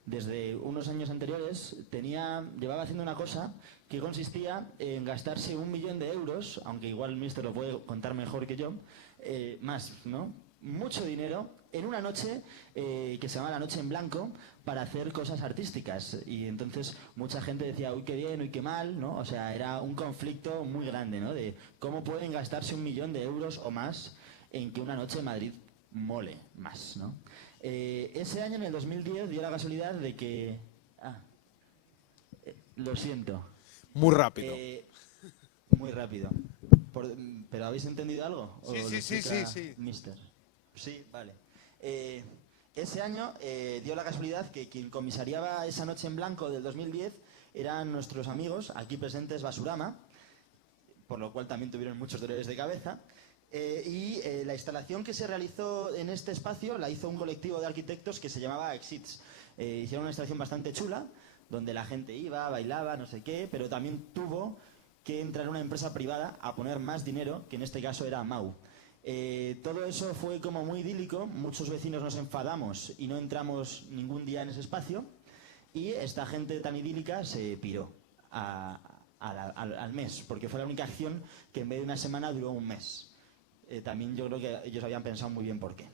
desde unos años anteriores, llevaba haciendo una cosa que consistía en gastarse 1 millón de euros, aunque igual el Mister lo puede contar mejor que yo, más, ¿no? Mucho dinero en una noche que se llama la Noche en Blanco, para hacer cosas artísticas. Y entonces mucha gente decía, uy, qué bien, uy, qué mal, ¿no? O sea, era un conflicto muy grande, ¿no? De cómo pueden gastarse 1 millón de euros o más en que una noche en Madrid mole más, ¿no? Ese año, en el 2010, dio la casualidad de que... lo siento. Muy rápido. Muy rápido. ¿Pero habéis entendido algo? ¿O lo explica Mister? Sí, vale. Ese año dio la casualidad que quien comisariaba esa Noche en Blanco del 2010 eran nuestros amigos, aquí presentes, Basurama, por lo cual también tuvieron muchos dolores de cabeza. Y la instalación que se realizó en este espacio la hizo un colectivo de arquitectos que se llamaba Exits. Hicieron una instalación bastante chula, donde la gente iba, bailaba, no sé qué, pero también tuvo que entrar una empresa privada a poner más dinero, que en este caso era Mau. Todo eso fue como muy idílico, muchos vecinos nos enfadamos y no entramos ningún día en ese espacio, y esta gente tan idílica se piró al mes, porque fue la única acción que en vez de una semana duró un mes. También yo creo que ellos habían pensado muy bien por qué.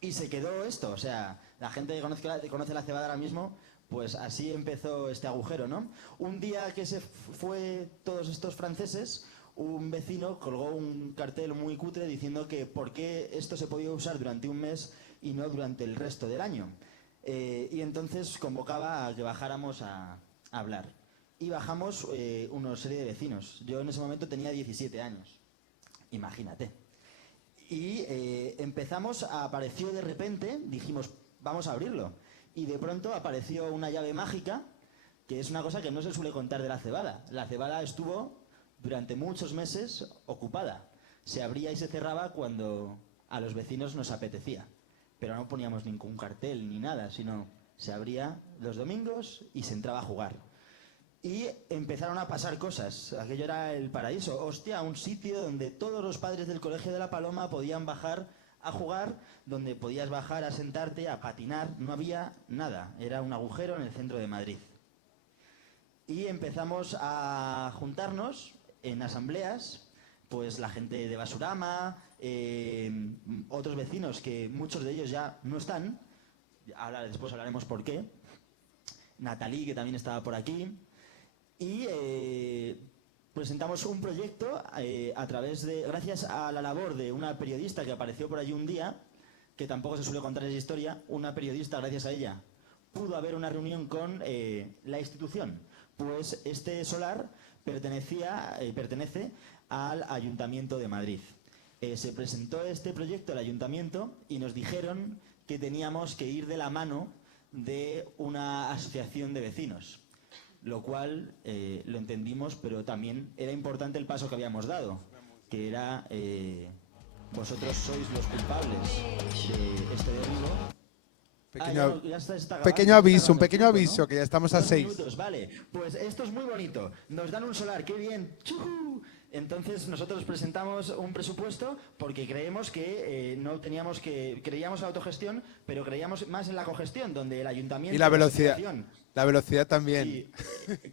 Y se quedó esto, o sea, la gente que conoce la cebada ahora mismo, pues así empezó este agujero, ¿no? Un día que se fue todos estos franceses, un vecino colgó un cartel muy cutre diciendo que por qué esto se podía usar durante un mes y no durante el resto del año. Y entonces convocaba a que bajáramos a hablar. Y bajamos una serie de vecinos. Yo en ese momento tenía 17 años. Imagínate. Y apareció de repente, dijimos, vamos a abrirlo. Y de pronto apareció una llave mágica, que es una cosa que no se suele contar de la cebada. La cebada estuvo durante muchos meses ocupada. se abría y se cerraba cuando a los vecinos nos apetecía. Pero no poníamos ningún cartel ni nada, sino se abría los domingos y se entraba a jugar. Y empezaron a pasar cosas. Aquello era el paraíso. Hostia, un sitio donde todos los padres del Colegio de la Paloma podían bajar a jugar, donde podías bajar a sentarte, a patinar. No había nada. Era un agujero en el centro de Madrid. Y empezamos a juntarnos en asambleas, pues la gente de Basurama, otros vecinos que muchos de ellos ya no están. Ahora después hablaremos por qué. Natalí, que también estaba por aquí. Y presentamos un proyecto gracias a la labor de una periodista que apareció por allí un día, que tampoco se suele contar esa historia. Una periodista, gracias a ella, pudo haber una reunión con la institución. Pues este solar pertenece al Ayuntamiento de Madrid. Se presentó este proyecto al Ayuntamiento y nos dijeron que teníamos que ir de la mano de una asociación de vecinos. Lo cual lo entendimos, pero también era importante el paso que habíamos dado, que era vosotros sois los culpables de este derribo. Un pequeño aviso, ¿no? Que ya estamos a 6 minutos, vale. Pues esto es muy bonito, nos dan un solar, qué bien. ¡Chujú! Entonces nosotros presentamos un presupuesto porque creemos que creíamos en la autogestión, pero creíamos más en la cogestión, donde el ayuntamiento... Y la velocidad. La velocidad también. Y,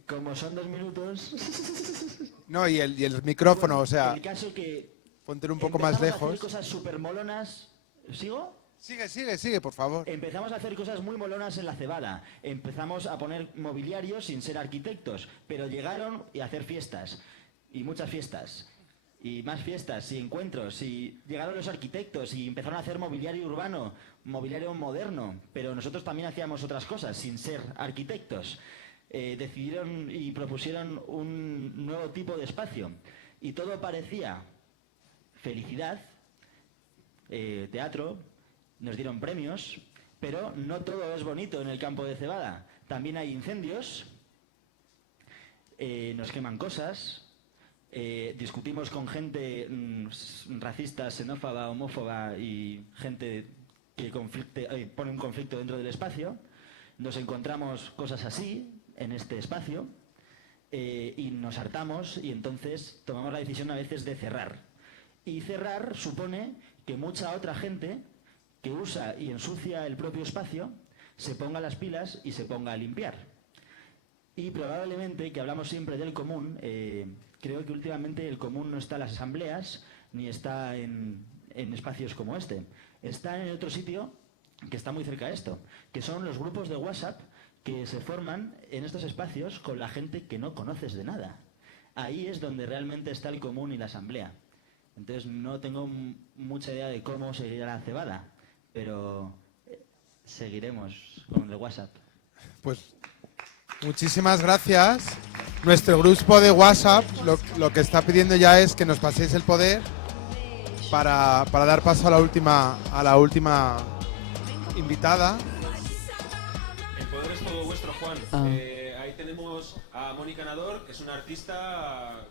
como son 2 minutos... No, y el micrófono, bueno, o sea... El caso que... Ponte un poco más lejos. Empezamos a hacer cosas súper molonas... ¿Sigo? Sigue, por favor. Empezamos a hacer cosas muy molonas en la Cebada. Empezamos a poner mobiliario sin ser arquitectos, pero llegaron a hacer fiestas. Y muchas fiestas, y más fiestas, y encuentros, y llegaron los arquitectos y empezaron a hacer mobiliario urbano, mobiliario moderno, pero nosotros también hacíamos otras cosas sin ser arquitectos. Decidieron y propusieron un nuevo tipo de espacio, y todo parecía felicidad, teatro, nos dieron premios, pero no todo es bonito en el campo de Cebada. También hay incendios, nos queman cosas... discutimos con gente racista, xenófoba, homófoba y gente que pone un conflicto dentro del espacio. Nos encontramos cosas así en este espacio y nos hartamos y entonces tomamos la decisión a veces de cerrar. Y cerrar supone que mucha otra gente que usa y ensucia el propio espacio se ponga las pilas y se ponga a limpiar. Y probablemente, que hablamos siempre del común, creo que últimamente el común no está en las asambleas ni está en espacios como este. Está en otro sitio que está muy cerca de esto, que son los grupos de WhatsApp que se forman en estos espacios con la gente que no conoces de nada. Ahí es donde realmente está el común y la asamblea. Entonces no tengo mucha idea de cómo seguirá la cebada, pero seguiremos con el WhatsApp. Pues muchísimas gracias. Nuestro grupo de WhatsApp lo que está pidiendo ya es que nos paséis el poder para dar paso a la última invitada. El poder es todo vuestro, Juan. Ahí tenemos a Mónica Nador, que es una artista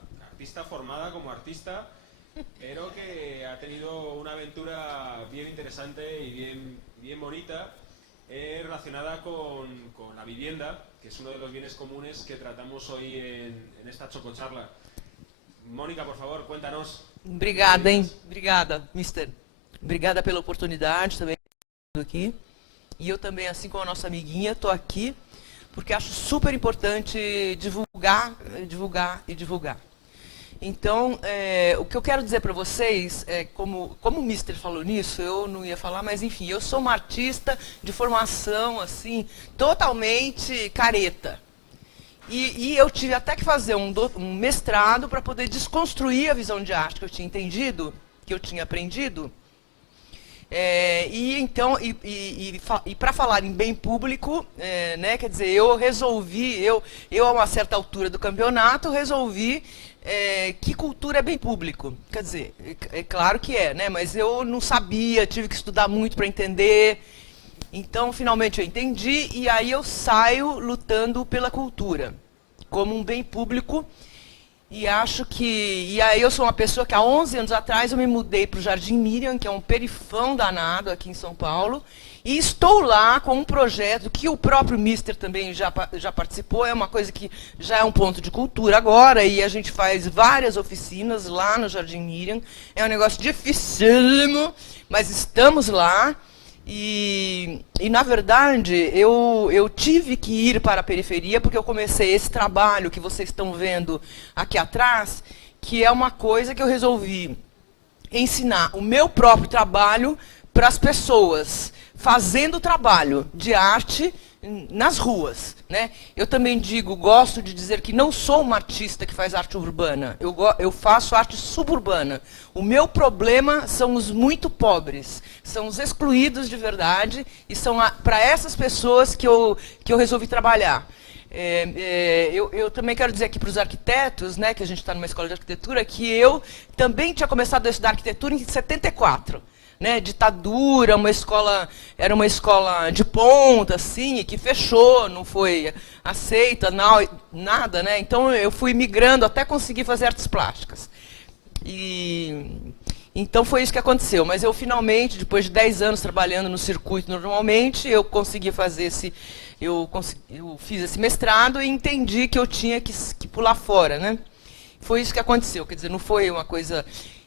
formada como artista, pero que ha tenido una aventura bien interesante y bien bonita, relacionada con la vivienda, que es uno de los bienes comunes que tratamos hoy en esta chococharla. Mónica, por favor, cuéntanos. Obrigada, hein? Obrigada, mister. Obrigada pela oportunidade também aqui. E eu também, assim como a nossa amiguinha, estou aqui porque acho super importante divulgar. Então, o que eu quero dizer para vocês, como o mister falou nisso, eu não ia falar, mas enfim, eu sou uma artista de formação, assim, totalmente careta. E eu tive até que fazer um mestrado para poder desconstruir a visão de arte que eu tinha entendido, que eu tinha aprendido. E para falar em bem público, né, quer dizer, eu resolvi, eu a uma certa altura do campeonato, resolvi que cultura é bem público. Quer dizer, é claro que é, né, mas eu não sabia, tive que estudar muito para entender. Então, finalmente eu entendi, e aí eu saio lutando pela cultura, como um bem público. E acho que... E aí eu sou uma pessoa que há 11 anos atrás eu me mudei para o Jardim Miriam, que é um perifão danado aqui em São Paulo, e estou lá com um projeto que o próprio Mister também já participou, é uma coisa que já é um ponto de cultura agora, e a gente faz várias oficinas lá no Jardim Miriam. É um negócio dificílimo, mas estamos lá. E na verdade, eu tive que ir para a periferia, porque eu comecei esse trabalho que vocês estão vendo aqui atrás, que é uma coisa que eu resolvi ensinar o meu próprio trabalho para as pessoas, fazendo trabalho de arte nas ruas, né? Eu também gosto de dizer que não sou uma artista que faz arte urbana, eu faço arte suburbana. O meu problema são os muito pobres, são os excluídos de verdade, e são para essas pessoas que eu resolvi trabalhar. Eu também quero dizer aqui para os arquitetos, né, que a gente está numa escola de arquitetura, que eu também tinha começado a estudar arquitetura em 74. Né, ditadura, era uma escola de ponta, assim, que fechou, não foi aceita, nada, né? Então eu fui migrando até conseguir fazer artes plásticas. Então foi isso que aconteceu. Mas eu finalmente, depois de 10 anos trabalhando no circuito normalmente, eu consegui fazer eu fiz esse mestrado e entendi que eu tinha que pular fora, né? Foi isso que aconteceu, quer dizer, não foi uma coisa...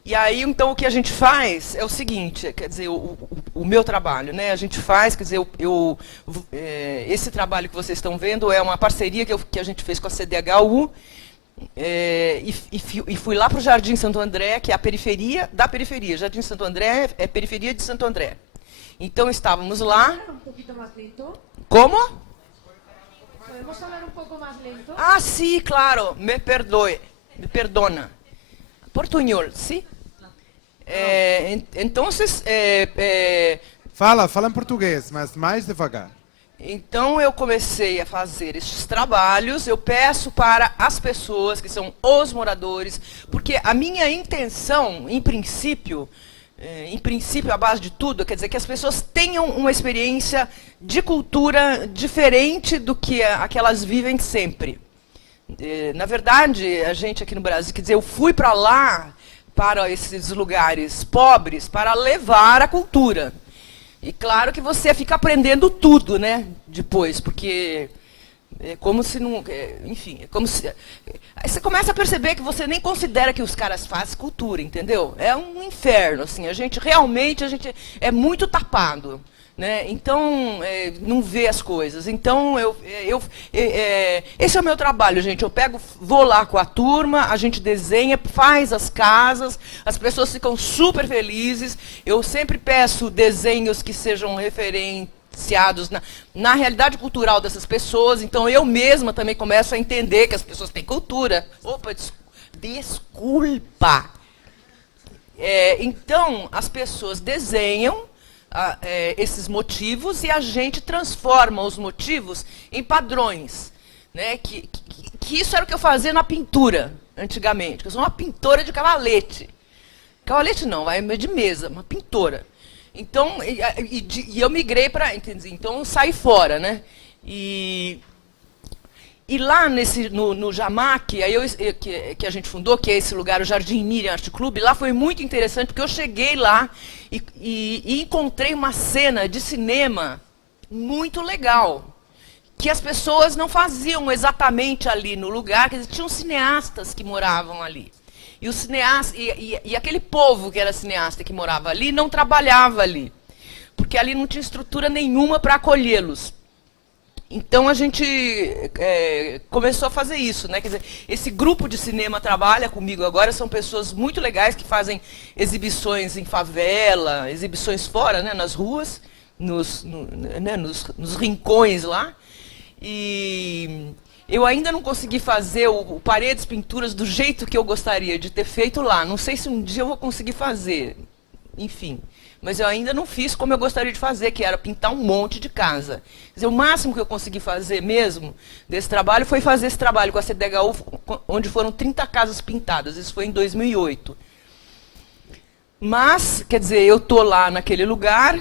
E aí, então, o que a gente faz é o seguinte, quer dizer, o meu trabalho, né? A gente faz, quer dizer, esse trabalho que vocês estão vendo é uma parceria que a gente fez com a CDHU, e fui lá para o Jardim Santo André, que é a periferia da periferia. Jardim Santo André é periferia de Santo André. Então, estávamos lá... Como? Podemos falar um pouco mais lento? Ah, sim, claro, me perdona. Portunhol, sim? Então, Fala em português, mas mais devagar. Então, eu comecei a fazer estes trabalhos, eu peço para as pessoas, que são os moradores, porque a minha intenção, em princípio, à base de tudo, quer dizer, que as pessoas tenham uma experiência de cultura diferente do que a que elas vivem sempre. Na verdade, a gente aqui no Brasil, quer dizer, eu fui para lá, para esses lugares pobres, para levar a cultura. E claro que você fica aprendendo tudo, né, depois, porque é como se não... enfim, é como se... Aí você começa a perceber que você nem considera que os caras fazem cultura, entendeu? É um inferno, assim, a gente é muito tapado. Né? Então, não vê as coisas. Então, esse é o meu trabalho, gente. Eu vou lá com a turma, a gente desenha, faz as casas, as pessoas ficam super felizes. Eu sempre peço desenhos que sejam referenciados na realidade cultural dessas pessoas. Então, eu mesma também começo a entender que as pessoas têm cultura. Opa, desculpa. Então, as pessoas desenham esses motivos e a gente transforma os motivos em padrões, né? Que isso era o que eu fazia na pintura antigamente. Eu sou uma pintora de cavalete. Cavalete não, é de mesa, uma pintora. Então, eu migrei para... Então, eu saí fora, né? E lá no Jamac, que a gente fundou, que é esse lugar, o Jardim Miriam Arte Clube, lá foi muito interessante, porque eu cheguei lá e encontrei uma cena de cinema muito legal, que as pessoas não faziam exatamente ali no lugar, quer dizer, tinham cineastas que moravam ali. E, e aquele povo que era cineasta que morava ali não trabalhava ali, porque ali não tinha estrutura nenhuma para acolhê-los. Então, a gente começou a fazer isso, né? Quer dizer, esse grupo de cinema trabalha comigo agora, são pessoas muito legais que fazem exibições em favela, exibições fora, né, nas ruas, nos rincões lá. E eu ainda não consegui fazer o Paredes Pinturas do jeito que eu gostaria de ter feito lá. Não sei se um dia eu vou conseguir fazer, enfim. Mas eu ainda não fiz como eu gostaria de fazer, que era pintar um monte de casa. Quer dizer, o máximo que eu consegui fazer mesmo desse trabalho foi fazer esse trabalho com a CDHU, onde foram 30 casas pintadas. Isso foi em 2008. Mas, quer dizer, eu estou lá naquele lugar,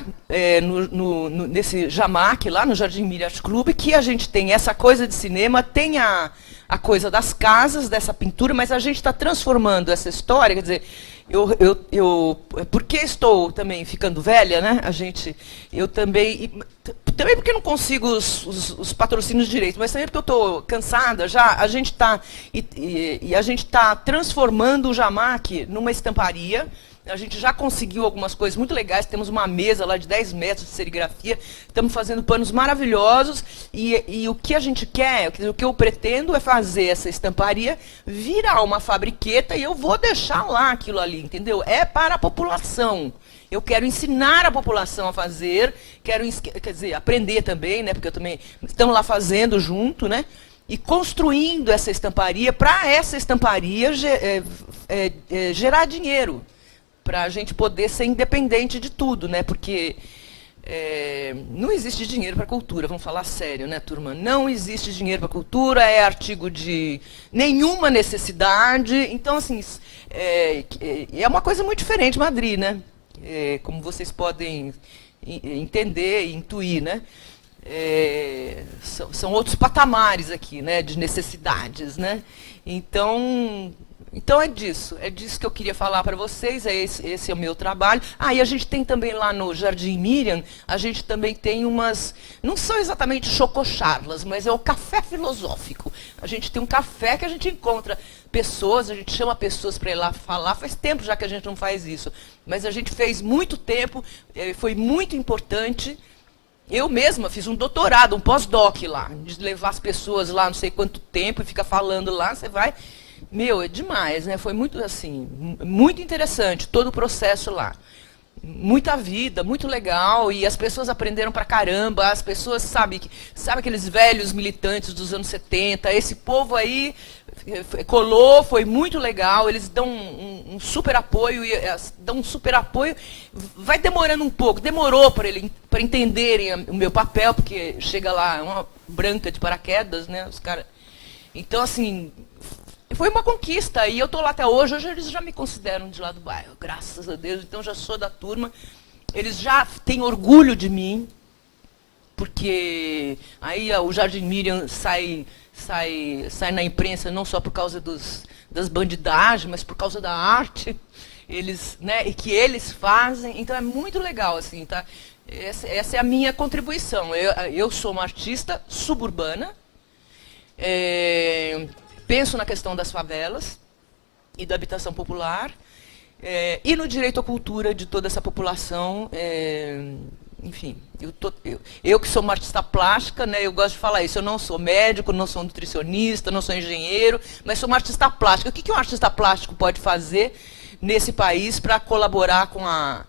nesse Jamac, lá no Jardim Miriam Art Club, que a gente tem essa coisa de cinema, tem a coisa das casas, dessa pintura, mas a gente está transformando essa história, quer dizer, porque estou também ficando velha, né? Eu também porque não consigo os patrocínios direito, mas também porque eu estou cansada já, a gente está transformando o Jamac numa estamparia. A gente já conseguiu algumas coisas muito legais, temos uma mesa lá de 10 metros de serigrafia, estamos fazendo panos maravilhosos, e o que a gente quer, o que eu pretendo é fazer essa estamparia virar uma fabriqueta, e eu vou deixar lá aquilo ali, entendeu? É para a população. Eu quero ensinar a população a fazer, quer dizer, aprender também, né, porque eu também estamos lá fazendo junto, né, e construindo essa estamparia, para essa estamparia gerar dinheiro, para a gente poder ser independente de tudo, né? Porque não existe dinheiro para a cultura, vamos falar sério, né, turma? Não existe dinheiro para a cultura, é artigo de nenhuma necessidade. Então, assim, é uma coisa muito diferente Madrid, né? Como vocês podem entender e intuir, né? São outros patamares aqui, né, de necessidades, né? Então é disso que eu queria falar para vocês, esse é o meu trabalho. E a gente tem também lá no Jardim Miriam, a gente também tem umas, não são exatamente chococharlas, mas é o café filosófico. A gente tem um café que a gente encontra pessoas, a gente chama pessoas para ir lá falar, faz tempo já que a gente não faz isso, mas a gente fez muito tempo, foi muito importante. Eu mesma fiz um doutorado, um pós-doc lá, de levar as pessoas lá não sei quanto tempo e ficar falando lá, você vai... Meu, é demais, né? Foi muito, assim, muito interessante todo o processo lá. Muita vida, muito legal, e as pessoas aprenderam pra caramba, as pessoas, sabe aqueles velhos militantes dos anos 70, esse povo aí colou, foi muito legal, eles dão um super apoio, vai demorando um pouco, demorou para entenderem o meu papel, porque chega lá uma branca de paraquedas, né, os caras. Então, assim, foi uma conquista, e eu estou lá até hoje. Hoje eles já me consideram de lá do bairro, graças a Deus, então já sou da turma. Eles já têm orgulho de mim, porque aí o Jardim Miriam sai na imprensa não só por causa das bandidagens, mas por causa da arte, né, e que eles fazem. Então é muito legal, assim, tá? Essa é a minha contribuição. Eu sou uma artista suburbana, penso na questão das favelas e da habitação popular, e no direito à cultura de toda essa população. Enfim, eu que sou uma artista plástica, né, eu gosto de falar isso, eu não sou médico, não sou nutricionista, não sou engenheiro, mas sou uma artista plástica. O que um artista plástico pode fazer nesse país para colaborar com a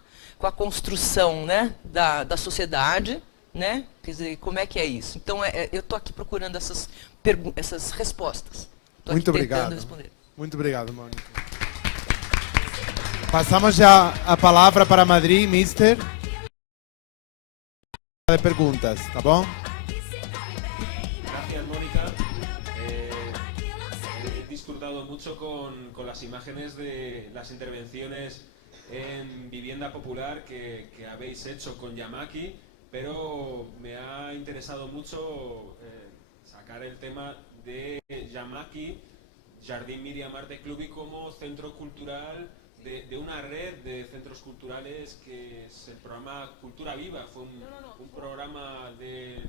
construção, né, da sociedade, né? Quer dizer, como é que é isso? Então, eu estou aqui procurando essas respostas. Muito obrigado. Responder. Muito obrigado, Mônica. Passamos já a palavra para Madrid, Mister. De perguntas, ¿tá bom? Gracias, Mónica. He disfrutado mucho con las imágenes de las intervenciones en vivienda popular que habéis hecho con Yamaki, pero me ha interesado mucho sacar el tema de Yamaki, Jardín Miriam Art Club, y como centro cultural de una red de centros culturales que es el programa Cultura Viva. Fue un programa del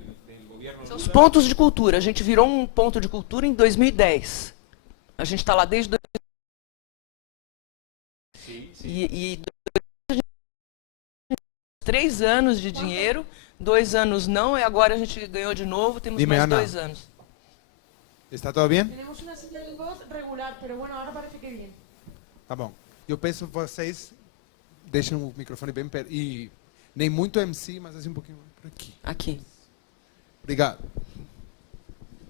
gobierno. São os pontos de cultura. A gente virou um ponto de cultura em 2010. A gente está lá desde 2010. E 3 anos de dinheiro, 2 anos não, e agora a gente ganhou de novo, temos mais Ana. 2 anos. Está tudo bem? Temos uma cita de voz regular, mas bueno, agora parece que bem. Tá bom. Eu peço vocês deixem o microfone bem perto e nem muito MC, mas assim um pouquinho por aqui. Aqui. Obrigado.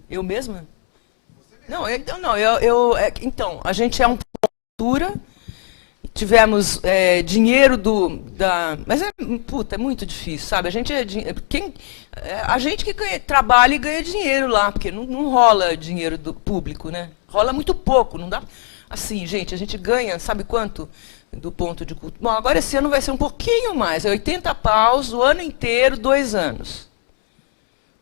Eu mesma? Não, então, a gente é um ponto de cultura. Tivemos dinheiro mas é muito difícil, sabe? A gente que trabalha e ganha dinheiro lá, porque não rola dinheiro do público, né? Rola muito pouco, não dá. Assim, gente, a gente ganha, sabe quanto? Do ponto de cultura. Bom, agora esse ano vai ser um pouquinho mais, é 80 paus o ano inteiro, 2 anos.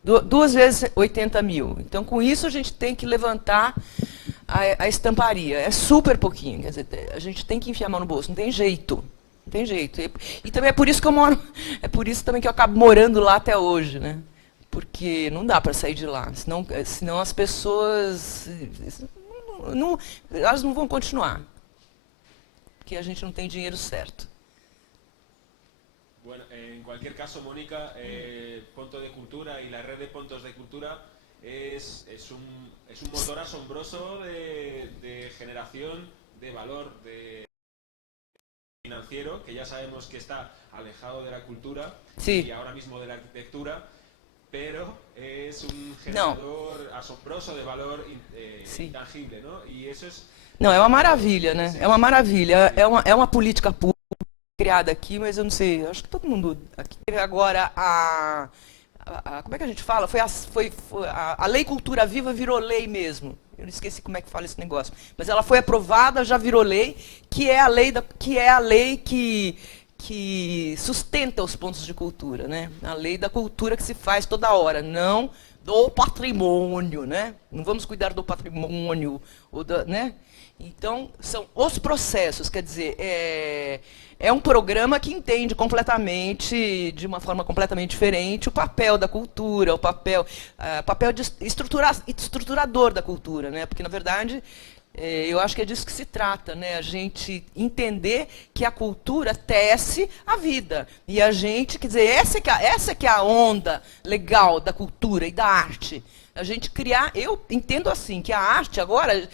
2 vezes 80 mil. Então, com isso, a gente tem que levantar a estamparia. É super pouquinho, quer dizer, a gente tem que enfiar a mão no bolso, não tem jeito. Não tem jeito. E também é por isso que eu moro, é por isso também que eu acabo morando lá até hoje, né? Porque não dá para sair de lá, senão as pessoas elas não vão continuar. Porque a gente não tem dinheiro certo. Bueno, en cualquier caso, Mónica, Ponto de Cultura y la red de puntos de cultura es un motor asombroso de generación de valor financiero, que ya sabemos que está alejado de la cultura y ahora mismo de la arquitectura, pero es un generador asombroso de valor intangible, ¿no? Y eso es... Não, é uma maravilha, né? É uma maravilha. É uma política pública criada aqui, mas eu não sei, acho que todo mundo aqui. Agora, como é que a gente fala? A Lei Cultura Viva virou lei mesmo. Eu não esqueci como é que fala esse negócio. Mas ela foi aprovada, já virou lei, que é a lei que sustenta os pontos de cultura, né? A lei da cultura que se faz toda hora, não do patrimônio, né? Não vamos cuidar do patrimônio, né? Então, são os processos, quer dizer, é um programa que entende completamente, de uma forma completamente diferente, o papel da cultura, o papel de estruturador da cultura, né? Porque, na verdade, eu acho que é disso que se trata, né? A gente entender que a cultura tece a vida. E a gente, quer dizer, essa que é a onda legal da cultura e da arte. A gente criar, eu entendo assim, que a arte agora,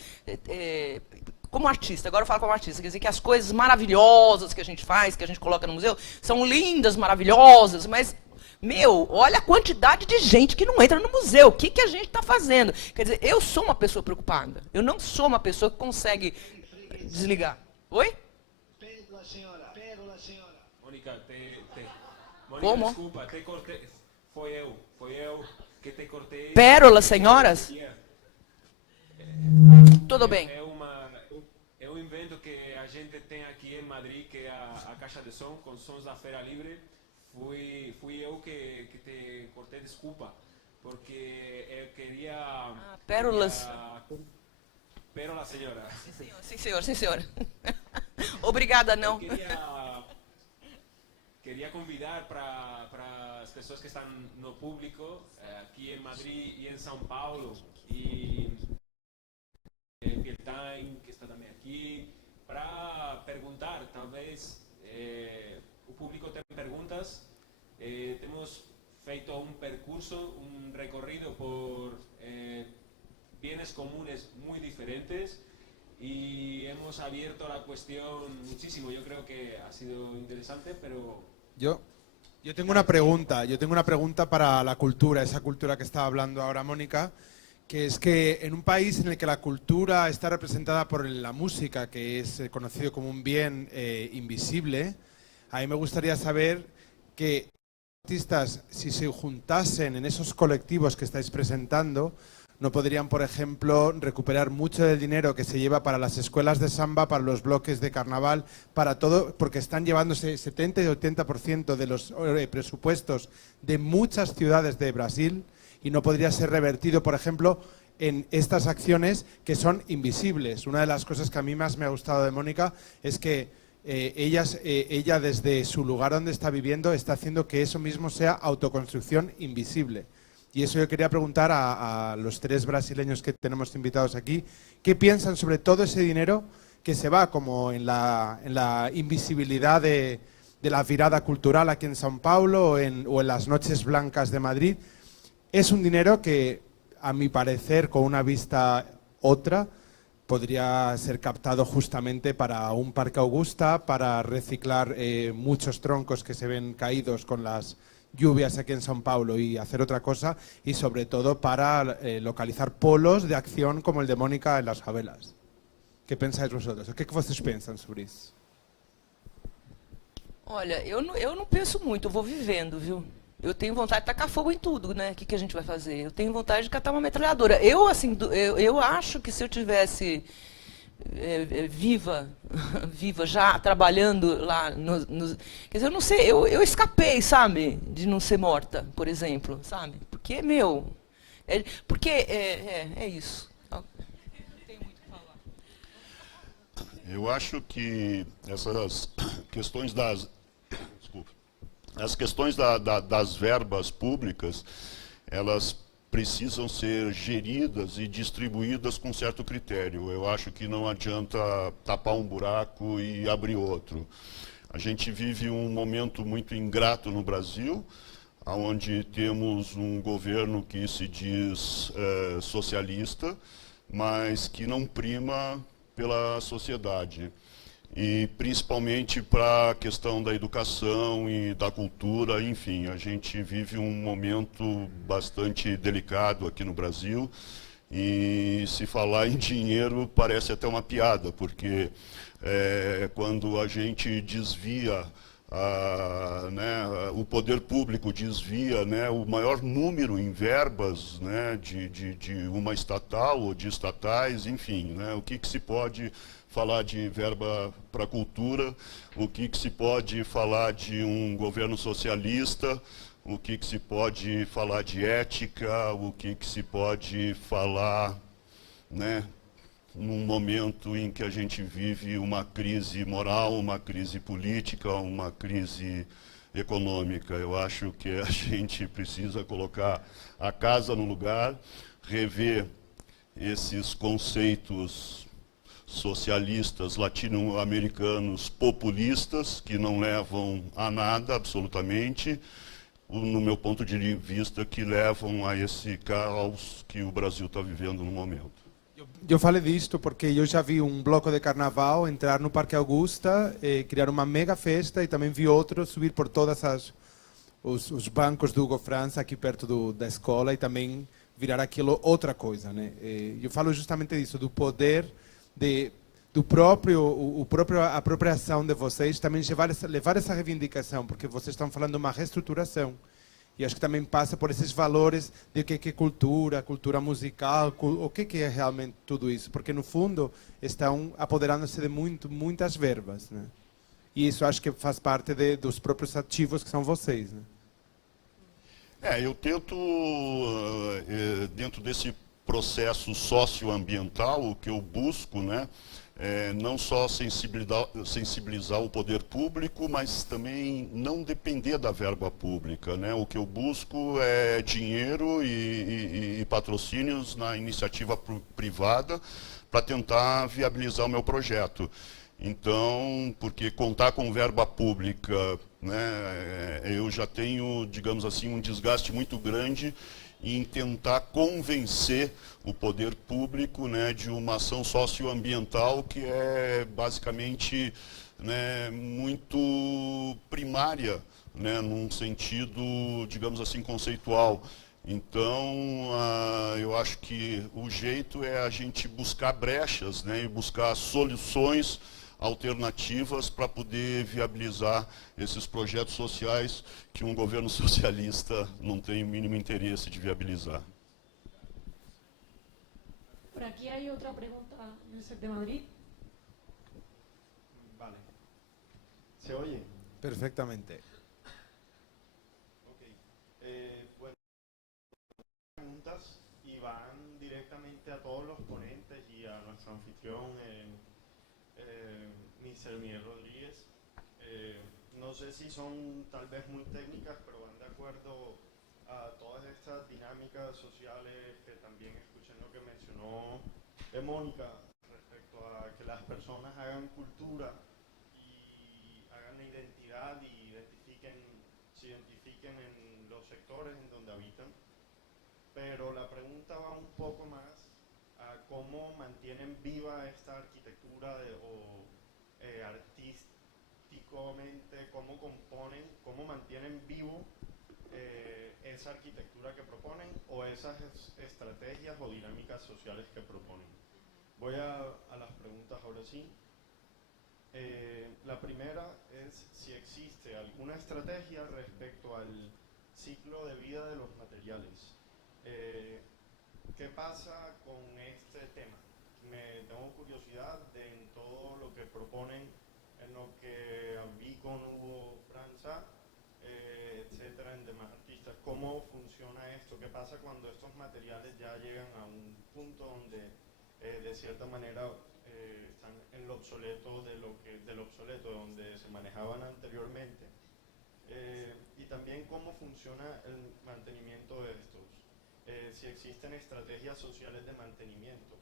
como artista, agora eu falo como artista, quer dizer que as coisas maravilhosas que a gente faz, que a gente coloca no museu, são lindas, maravilhosas, mas, olha a quantidade de gente que não entra no museu. O que a gente está fazendo? Quer dizer, eu sou uma pessoa preocupada. Eu não sou uma pessoa que consegue desligar. Oi? Pérola, senhora. Mônica, Como? Desculpa, te cortei. Foi eu que te cortei. Pérola, senhoras? Tudo bem. É um evento que a gente tem aqui em Madrid, que é a Caixa de Som, com sons da Feira Livre. Fui eu que te cortei, desculpa, porque eu queria... pérolas. Pérola, senhora. Sim, senhor. Obrigada, não. Queria convidar para as pessoas que estão no público, aqui em Madrid e em São Paulo, e Pieltain, que está também aqui, para perguntar, talvez... o público tem perguntas. Temos feito un percurso, un recorrido por bienes comunes muy diferentes y hemos abierto la cuestión muchísimo. Yo creo que ha sido interesante, pero... Yo tengo una pregunta para la cultura, esa cultura que estaba hablando ahora Mónica, que es que en un país en el que la cultura está representada por la música, que es conocido como un bien invisible, a mí me gustaría saber que artistas, si se juntasen en esos colectivos que estáis presentando, no podrían, por ejemplo, recuperar mucho del dinero que se lleva para las escuelas de samba, para los bloques de carnaval, para todo, porque están llevándose 70 y 80% de los presupuestos de muchas ciudades de Brasil y no podría ser revertido, por ejemplo, en estas acciones que son invisibles. Una de las cosas que a mí más me ha gustado de Mónica es que ella desde su lugar donde está viviendo está haciendo que eso mismo sea autoconstrucción invisible. Y eso yo quería preguntar a los 3 brasileños que tenemos invitados aquí, ¿qué piensan sobre todo ese dinero que se va como en la invisibilidad de la virada cultural aquí en São Paulo o en las Noches Blancas de Madrid? Es un dinero que, a mi parecer, con una vista otra, podría ser captado justamente para un Parque Augusta, para reciclar muchos troncos que se ven caídos con las lluvias aquí en São Paulo y hacer otra cosa, y sobre todo para localizar polos de acción como el de Mónica en las favelas. ¿Qué pensáis vosotros? O que vocês pensam sobre isso? Olha, eu não penso muito, eu vou vivendo, viu? Eu tenho vontade de tacar fogo em tudo, né? O que a gente vai fazer? Eu tenho vontade de catar uma metralhadora. Eu acho que se eu tivesse viva, viva, já trabalhando lá. Quer dizer, eu não sei, eu escapei, sabe, de não ser morta, por exemplo, sabe? Porque, porque é isso. Não tem muito o que falar. Eu acho que essas questões as questões das verbas públicas, elas precisam ser geridas e distribuídas com certo critério. Eu acho que não adianta tapar um buraco e abrir outro. A gente vive um momento muito ingrato no Brasil, onde temos um governo que se diz socialista, mas que não prima pela sociedade. E principalmente para a questão da educação e da cultura, enfim, a gente vive um momento bastante delicado aqui no Brasil, e se falar em dinheiro parece até uma piada, porque quando a gente desvia, o poder público desvia o maior número em verbas de uma estatal ou de estatais, enfim, o que se pode falar de verba para a cultura, o que se pode falar de um governo socialista, o que se pode falar de ética, o que se pode falar, num momento em que a gente vive uma crise moral, uma crise política, uma crise econômica. Eu acho que a gente precisa colocar a casa no lugar, rever esses conceitos socialistas latino-americanos populistas, que não levam a nada, absolutamente, no meu ponto de vista, que levam a esse caos que o Brasil está vivendo no momento. Eu falei disto porque eu já vi um bloco de carnaval entrar no Parque Augusta, criar uma mega festa, e também vi outro subir por todas os bancos do Hugo Franz aqui perto da escola, e também virar aquilo outra coisa, Eu falo justamente disso, do poder a própria ação de vocês também levar essa reivindicação, porque vocês estão falando de uma reestruturação. E acho que também passa por esses valores de o que é cultura musical, o que é realmente tudo isso. Porque, no fundo, estão apoderando-se de muitas verbas. E isso acho que faz parte dos próprios ativos que são vocês. Eu tento, dentro desse processo socioambiental, o que eu busco, não só sensibilizar o poder público, mas também não depender da verba pública. O que eu busco é dinheiro e patrocínios na iniciativa privada para tentar viabilizar o meu projeto. Então, porque contar com verba pública, eu já tenho, digamos assim, um desgaste muito grande em tentar convencer o poder público de uma ação socioambiental que é basicamente muito primária, num sentido, digamos assim, conceitual. Então, eu acho que o jeito é a gente buscar brechas e buscar soluções alternativas para poder viabilizar esses projetos sociais que um governo socialista não tem o mínimo interesse de viabilizar. Por aquí hay otra pregunta de Madrid. Vale. ¿Se oye? Perfectamente. Ok. Bueno, preguntas y van directamente a todos los ponentes y a nuestro anfitrión, Mr. Miguel Rodríguez. No sé si son tal vez muy técnicas, pero van de acuerdo a todas estas dinámicas sociales que también escuché lo que mencionó Mónica respecto a que las personas hagan cultura y hagan la identidad y se identifiquen en los sectores en donde habitan. Pero la pregunta va un poco más a cómo mantienen viva esta arquitectura artísticamente, cómo componen, cómo mantienen vivo esa arquitectura que proponen o esas estrategias o dinámicas sociales que proponen. Voy a las preguntas ahora sí. La primera es si existe alguna estrategia respecto al ciclo de vida de los materiales. ¿Qué pasa con este tema? me tengo curiosidad de en todo lo que proponen, en lo que vi con Hugo Franza, etcétera, en demás artistas. ¿Cómo funciona esto? ¿Qué pasa cuando estos materiales ya llegan a un punto donde de cierta manera están en lo obsoleto del obsoleto, donde se manejaban anteriormente? Y también cómo funciona el mantenimiento de estos, si existen estrategias sociales de mantenimiento,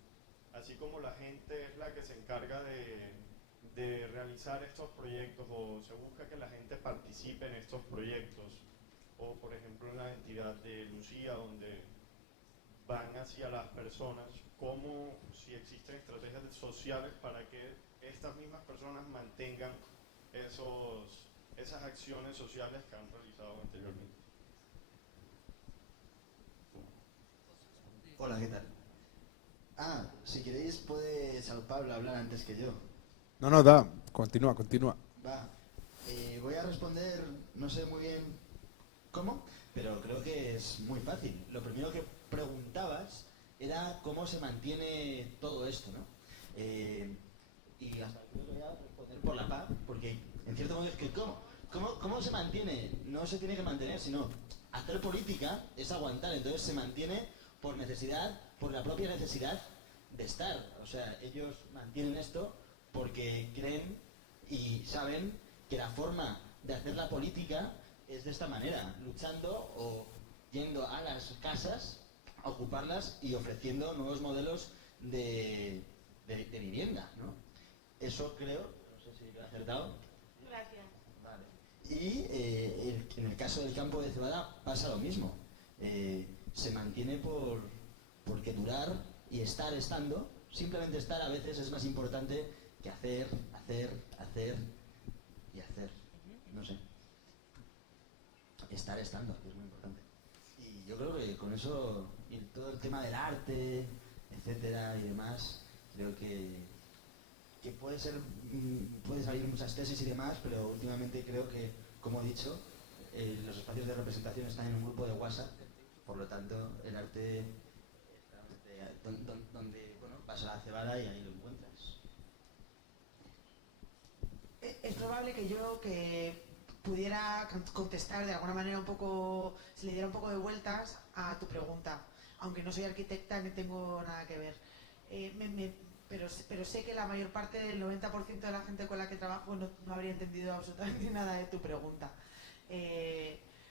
así como la gente es la que se encarga de realizar estos proyectos, o se busca que la gente participe en estos proyectos, o por ejemplo en la entidad de Lucía, donde van hacia las personas, como si existen estrategias sociales para que estas mismas personas mantengan esas acciones sociales que han realizado anteriormente. Hola, ¿qué tal? Si queréis puede Sao Pablo hablar antes que yo. No, continúa. Va, voy a responder, no sé muy bien cómo, pero creo que es muy fácil. Lo primero que preguntabas era cómo se mantiene todo esto, ¿no? Y hasta creo que voy a responder por la paz, porque en cierto modo es que ¿cómo se mantiene? No se tiene que mantener, sino hacer política es aguantar, entonces se mantiene por necesidad, por la propia necesidad de estar. O sea, ellos mantienen esto porque creen y saben que la forma de hacer la política es de esta manera, luchando o yendo a las casas a ocuparlas y ofreciendo nuevos modelos de vivienda, ¿no? Eso creo, no sé si lo he acertado. Gracias. Vale. Y en el caso del campo de cebada pasa lo mismo. Se mantiene porque durar y estar estando, simplemente estar a veces es más importante que hacer y hacer. No sé. Estar estando, que es muy importante. Y yo creo que con eso, y todo el tema del arte, etcétera y demás, creo que puede salir muchas tesis y demás, pero últimamente creo que, como he dicho, los espacios de representación están en un grupo de WhatsApp, por lo tanto el arte donde vas a la cebada y ahí lo encuentras. Es probable que pudiera contestar de alguna manera un poco, si le diera un poco de vueltas a tu pregunta, aunque no soy arquitecta ni tengo nada que ver. Pero sé que la mayor parte del 90% de la gente con la que trabajo no habría entendido absolutamente nada de tu pregunta.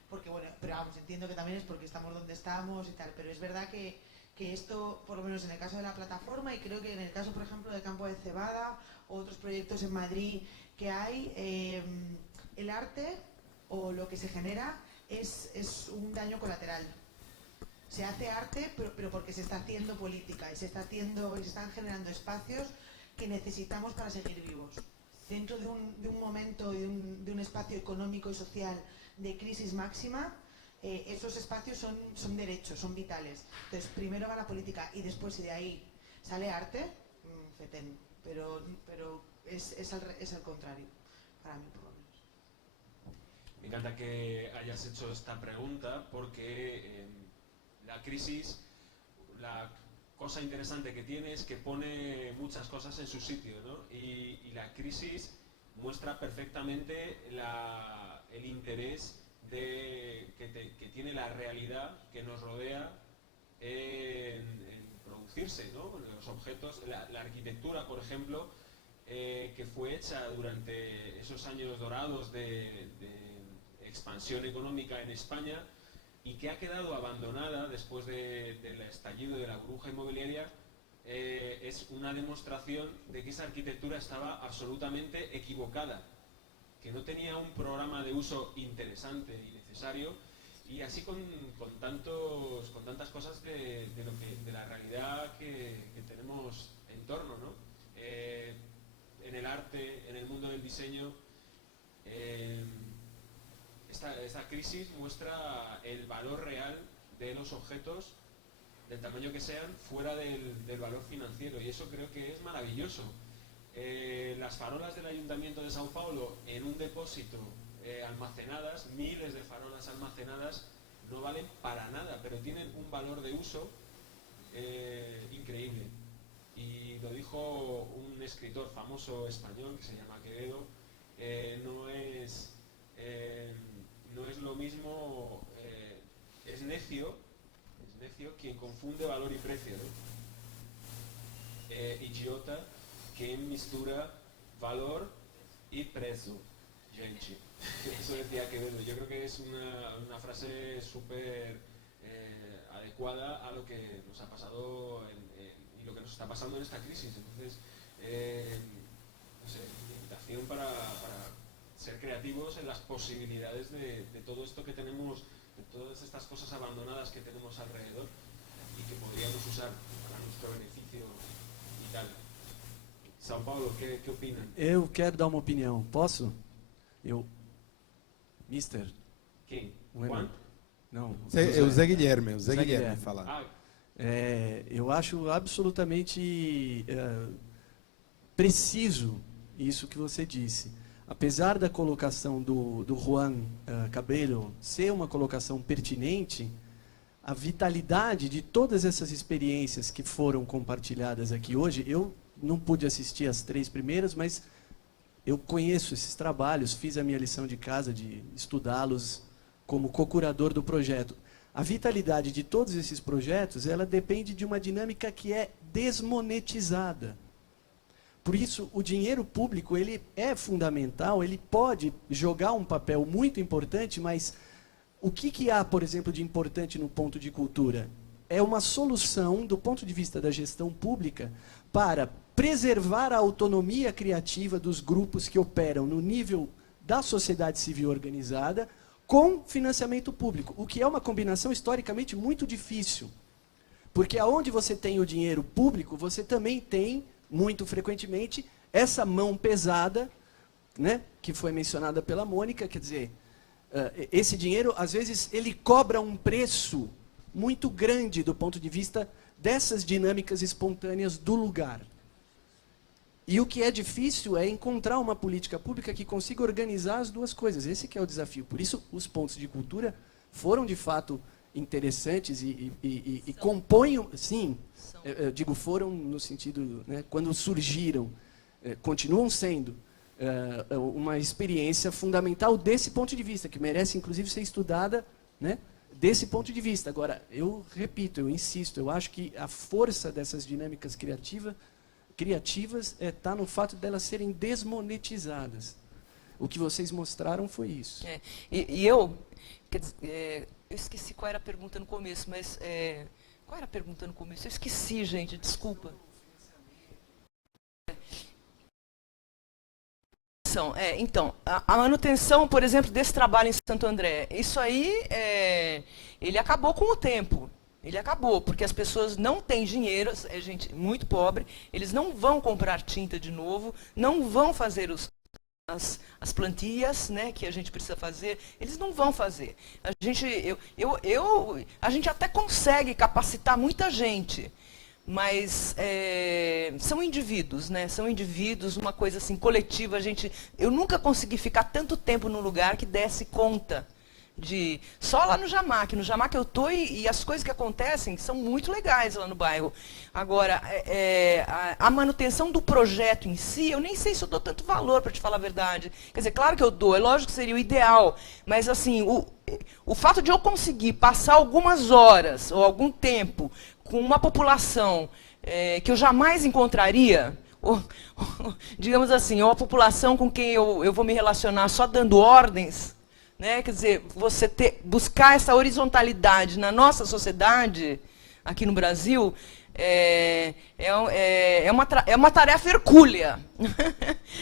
Porque bueno, pero vamos, entiendo que también es porque estamos donde estamos y tal, pero es verdad que esto, por lo menos en el caso de la plataforma, y creo que en el caso, por ejemplo, del campo de cebada o otros proyectos en Madrid que hay, el arte o lo que se genera es un daño colateral. Se hace arte, pero porque se está haciendo política y se están generando espacios que necesitamos para seguir vivos. Dentro de un momento y de un espacio económico y social de crisis máxima, esos espacios son derechos, son vitales. Entonces, primero va la política y después, si de ahí sale arte, fetén. Pero es al contrario, para mí por lo menos. Me encanta que hayas hecho esta pregunta porque la crisis, la cosa interesante que tiene es que pone muchas cosas en su sitio, ¿no? Y la crisis muestra perfectamente el interés que tiene la realidad que nos rodea en producirse, ¿no? Los objetos, la arquitectura, por ejemplo, que fue hecha durante esos años dorados de expansión económica en España y que ha quedado abandonada después del estallido de la burbuja inmobiliaria, es una demostración de que esa arquitectura estaba absolutamente equivocada, que no tenía un programa de uso interesante y necesario, y así con tantas cosas de la realidad que tenemos en torno, ¿no? En el arte, en el mundo del diseño, esta crisis muestra el valor real de los objetos, del tamaño que sean, fuera del valor financiero, y eso creo que es maravilloso. Las farolas del Ayuntamiento de São Paulo en un depósito almacenadas, miles de farolas almacenadas, no valen para nada, pero tienen un valor de uso increíble. Y escritor famoso español que se llama Quevedo, no es lo mismo, es necio quien confunde valor y precio, ¿no? Idiota quien mistura valor y precio, gente. Eso decía Quevedo. Yo creo que es una frase súper adecuada a lo que nos ha pasado y lo que nos está pasando en esta crisis. Entonces, no sé, invitación para ser creativos en las posibilidades de todo esto que tenemos, de todas estas cosas abandonadas que tenemos alrededor y que podríamos usar para nuestro beneficio y tal. São Paulo, ¿qué opinan? Eu quero dar uma opinião. Posso? Mister? Quem? Juan? Não. O Zé Guilherme. O Zé Guilherme falar. Eu acho absolutamente preciso isso que você disse. Apesar da colocação do Juan Cabello ser uma colocação pertinente, a vitalidade de todas essas experiências que foram compartilhadas aqui hoje, eu não pude assistir as 3 primeiras, mas eu conheço esses trabalhos, fiz a minha lição de casa de estudá-los como co-curador do projeto. A vitalidade de todos esses projetos, ela depende de uma dinâmica que é desmonetizada. Por isso, o dinheiro público ele é fundamental, ele pode jogar um papel muito importante, mas o que há, por exemplo, de importante no ponto de cultura? É uma solução, do ponto de vista da gestão pública, para preservar a autonomia criativa dos grupos que operam no nível da sociedade civil organizada com financiamento público, o que é uma combinação historicamente muito difícil. Porque aonde você tem o dinheiro público, você também tem, muito frequentemente, essa mão pesada, né, que foi mencionada pela Mônica, quer dizer, esse dinheiro, às vezes, ele cobra um preço muito grande do ponto de vista dessas dinâmicas espontâneas do lugar. E o que é difícil é encontrar uma política pública que consiga organizar as duas coisas. Esse que é o desafio. Por isso, os pontos de cultura foram, de fato, interessantes e compõem... Sim, eu digo foram no sentido... Né, quando surgiram, continuam sendo uma experiência fundamental desse ponto de vista, que merece, inclusive, ser estudada, né, desse ponto de vista. Agora, eu repito, eu insisto, eu acho que a força dessas dinâmicas criativas está no fato delas serem desmonetizadas. O que vocês mostraram foi isso. Eu esqueci qual era a pergunta no começo, mas... qual era a pergunta no começo? Eu esqueci, gente, desculpa. Então, a manutenção, por exemplo, desse trabalho em Santo André, isso aí, ele acabou com o tempo. Ele acabou, porque as pessoas não têm dinheiro, é gente muito pobre, eles não vão comprar tinta de novo, não vão fazer as plantias, né, que a gente precisa fazer, eles não vão fazer. A gente até consegue capacitar muita gente, mas são indivíduos, né? São indivíduos, uma coisa assim coletiva. Eu nunca consegui ficar tanto tempo num lugar que desse conta só lá no Jamac. No Jamac eu estou e as coisas que acontecem são muito legais lá no bairro. Agora, a manutenção do projeto em si, eu nem sei se eu dou tanto valor, para te falar a verdade. Quer dizer, claro que eu dou, é lógico que seria o ideal, mas assim, o fato de eu conseguir passar algumas horas ou algum tempo com uma população que eu jamais encontraria, digamos assim, uma população com quem eu vou me relacionar só dando ordens, né? Quer dizer, buscar essa horizontalidade na nossa sociedade, aqui no Brasil, é uma tarefa hercúlea.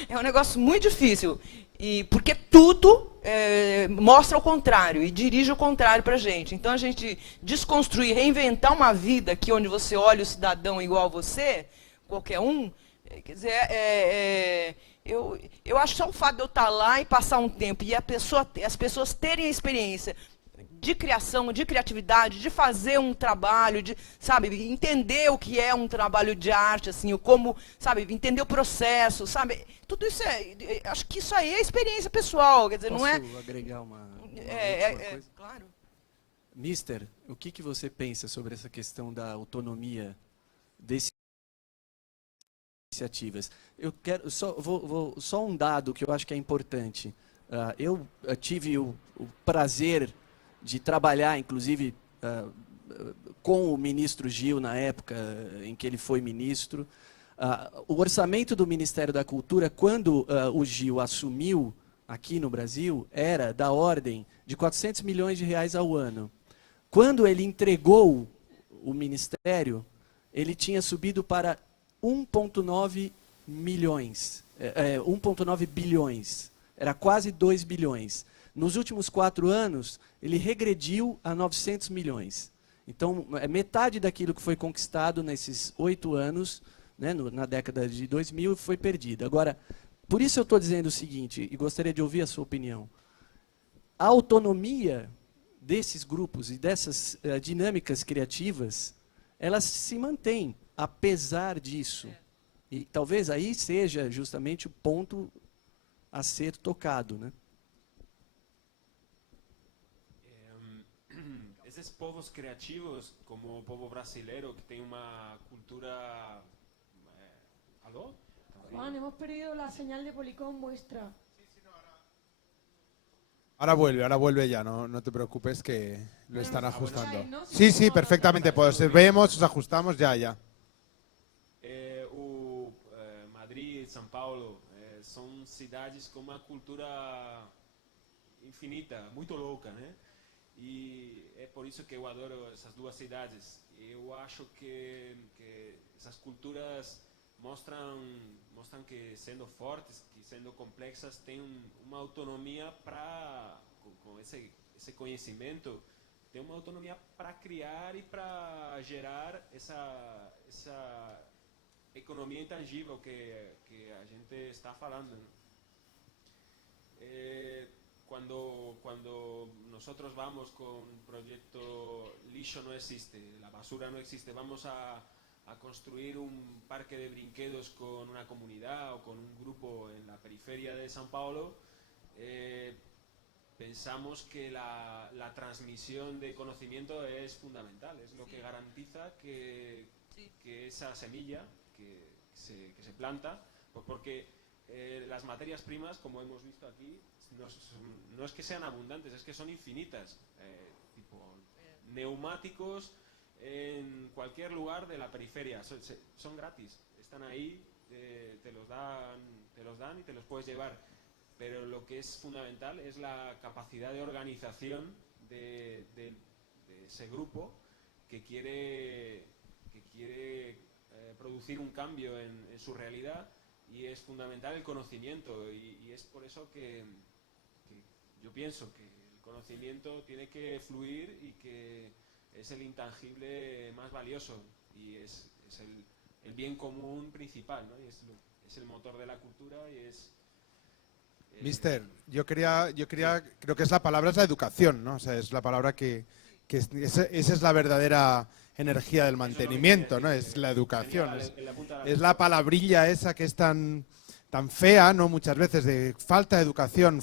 É um negócio muito difícil, porque tudo mostra o contrário e dirige o contrário para a gente. Então, a gente desconstruir, reinventar uma vida aqui onde você olha o cidadão igual a você, qualquer um, quer dizer, eu acho que só o fato de eu estar lá e passar um tempo e as pessoas terem a experiência de criação, de criatividade, de fazer um trabalho, sabe, entender o que é um trabalho de arte, assim, como, sabe, entender o processo, sabe, tudo isso acho que isso aí é experiência pessoal, quer dizer, não é... Posso agregar uma coisa? Claro. Mister, o que você pensa sobre essa questão da autonomia desse iniciativas. Eu quero só um dado que eu acho que é importante. Eu tive o prazer de trabalhar, inclusive, com o ministro Gil na época em que ele foi ministro. O orçamento do Ministério da Cultura, quando o Gil assumiu aqui no Brasil, era da ordem de 400 milhões de reais ao ano. Quando ele entregou o ministério, ele tinha subido para 1,9 milhões, 1,9 bilhões. Era quase 2 bilhões. Nos últimos 4 anos, ele regrediu a 900 milhões. Então, metade daquilo que foi conquistado nesses 8 anos, né, na década de 2000, foi perdida. Agora, por isso eu estou dizendo o seguinte, e gostaria de ouvir a sua opinião. A autonomia desses grupos e dessas dinâmicas criativas, elas se mantêm, apesar disso. E talvez aí seja justamente o ponto a ser tocado, né? Esses povos criativos, como o povo brasileiro, que tem uma cultura... ¿Aló? Juan, hemos perdido la señal de Policom muestra. Ahora vuelve ya, no te preocupes que lo están ajustando. Sí, perfectamente, pues vemos, os ajustamos, ya. Madrid, São Paulo, são cidades com uma cultura infinita, muito louca, né? E é por isso que eu adoro essas duas cidades. Eu acho que essas culturas mostram que sendo fortes, que sendo complexas, têm uma autonomia para, com esse conhecimento, tem uma autonomia para criar e para gerar essa economia intangível que a gente está falando, ¿no? Cuando nosotros vamos con un proyecto lixo no existe, la basura no existe, vamos a construir un parque de brinquedos con una comunidad o con un grupo en la periferia de São Paulo, pensamos que la transmisión de conocimiento es fundamental, es lo que garantiza que esa semilla que se planta, pues porque las materias primas, como hemos visto aquí, no es que sean abundantes, es que son infinitas, tipo neumáticos en cualquier lugar de la periferia, son gratis, están ahí, te los dan y te los puedes llevar, pero lo que es fundamental es la capacidad de organización de ese grupo que quiere producir un cambio en su realidad, y es fundamental el conocimiento, y es por eso que yo pienso que el conocimiento tiene que fluir y que es el intangible más valioso y es el bien común principal, ¿no? Y es el motor de la cultura y es... Mister, yo creo que la palabra es la educación, ¿no? O sea, es la palabra esa es la verdadera energía del mantenimiento, ¿no? Es la educación, es la palabrilla esa que es tan fea, ¿no? Muchas veces de falta de educación,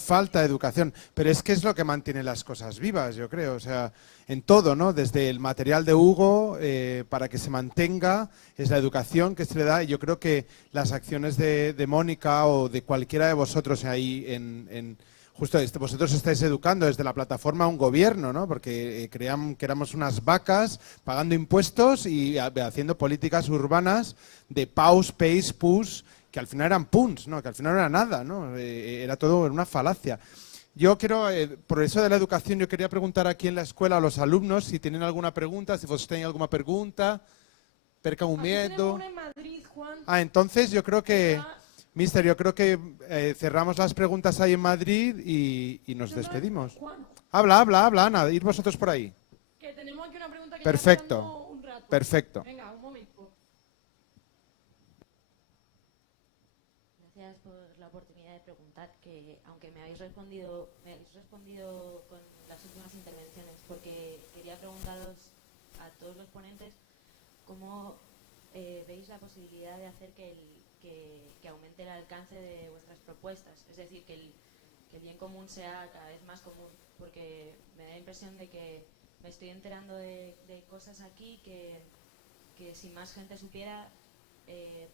pero es que es lo que mantiene las cosas vivas, yo creo, o sea, en todo, ¿no? Desde el material de Hugo, para que se mantenga, es la educación que se le da, y yo creo que las acciones de Mónica o de cualquiera de vosotros ahí justo vosotros estáis educando desde la plataforma a un gobierno, ¿no? Porque que éramos unas vacas pagando impuestos y haciendo políticas urbanas de paus, pace, pus, que al final eran puns, ¿no? Que al final no era nada, ¿no? Era todo una falacia. Yo quiero, por eso de la educación, yo quería preguntar aquí en la escuela a los alumnos si tienen alguna pregunta, si vosotros tenéis alguna pregunta, perca un miedo. Entonces yo creo que... Mister, yo creo que cerramos las preguntas ahí en Madrid y nos despedimos. Habla, Ana, ir vosotros por ahí. Que tenemos aquí una pregunta que perfecto, un rato. Perfecto. Venga, un momento. Gracias por la oportunidad de preguntar, que aunque me habéis respondido con las últimas intervenciones, porque quería preguntaros a todos los ponentes cómo veis la posibilidad de hacer que aumente el alcance de vuestras propuestas, es decir, que el bien común sea cada vez más común, porque me da la impresión de que me estoy enterando de cosas aquí que si más gente supiera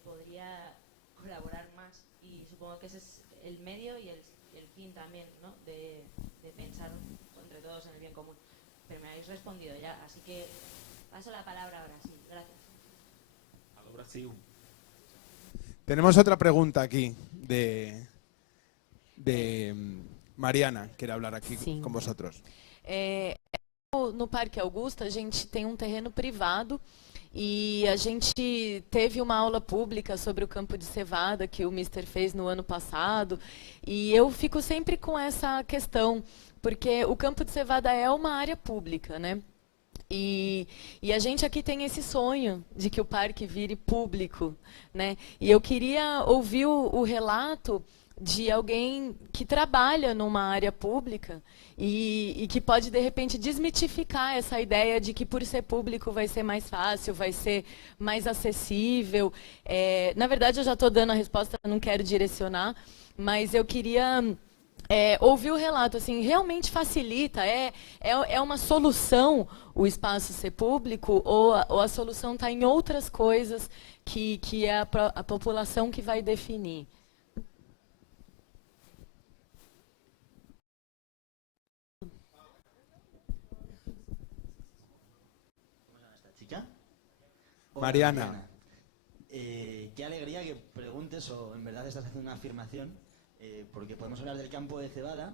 podría colaborar más, y supongo que ese es el medio y el fin también, ¿no? De pensar entre todos en el bien común. Pero me habéis respondido ya, así que paso la palabra ahora, sí, gracias. A Brasil. Tenemos otra pregunta aquí de Mariana, quiere hablar aquí con vosotros. No Parque Augusta, a gente tem um terreno privado e a gente teve uma aula pública sobre o campo de cevada que o Mister fez no ano passado, e eu fico sempre com essa questão, porque o campo de cevada é uma área pública, né? E a gente aqui tem esse sonho de que o parque vire público, né? E eu queria ouvir o relato de alguém que trabalha numa área pública e que pode, de repente, desmitificar essa ideia de que, por ser público, vai ser mais fácil, vai ser mais acessível. Na verdade, eu já estou dando a resposta, não quero direcionar, mas eu queria ouvir o relato. Assim, realmente facilita? É uma solução o espaço ser público, ou a solução está em outras coisas que é a população que vai definir? Mariana. Qué alegría que preguntes o en verdad estás haciendo una afirmación, porque podemos hablar del campo de cebada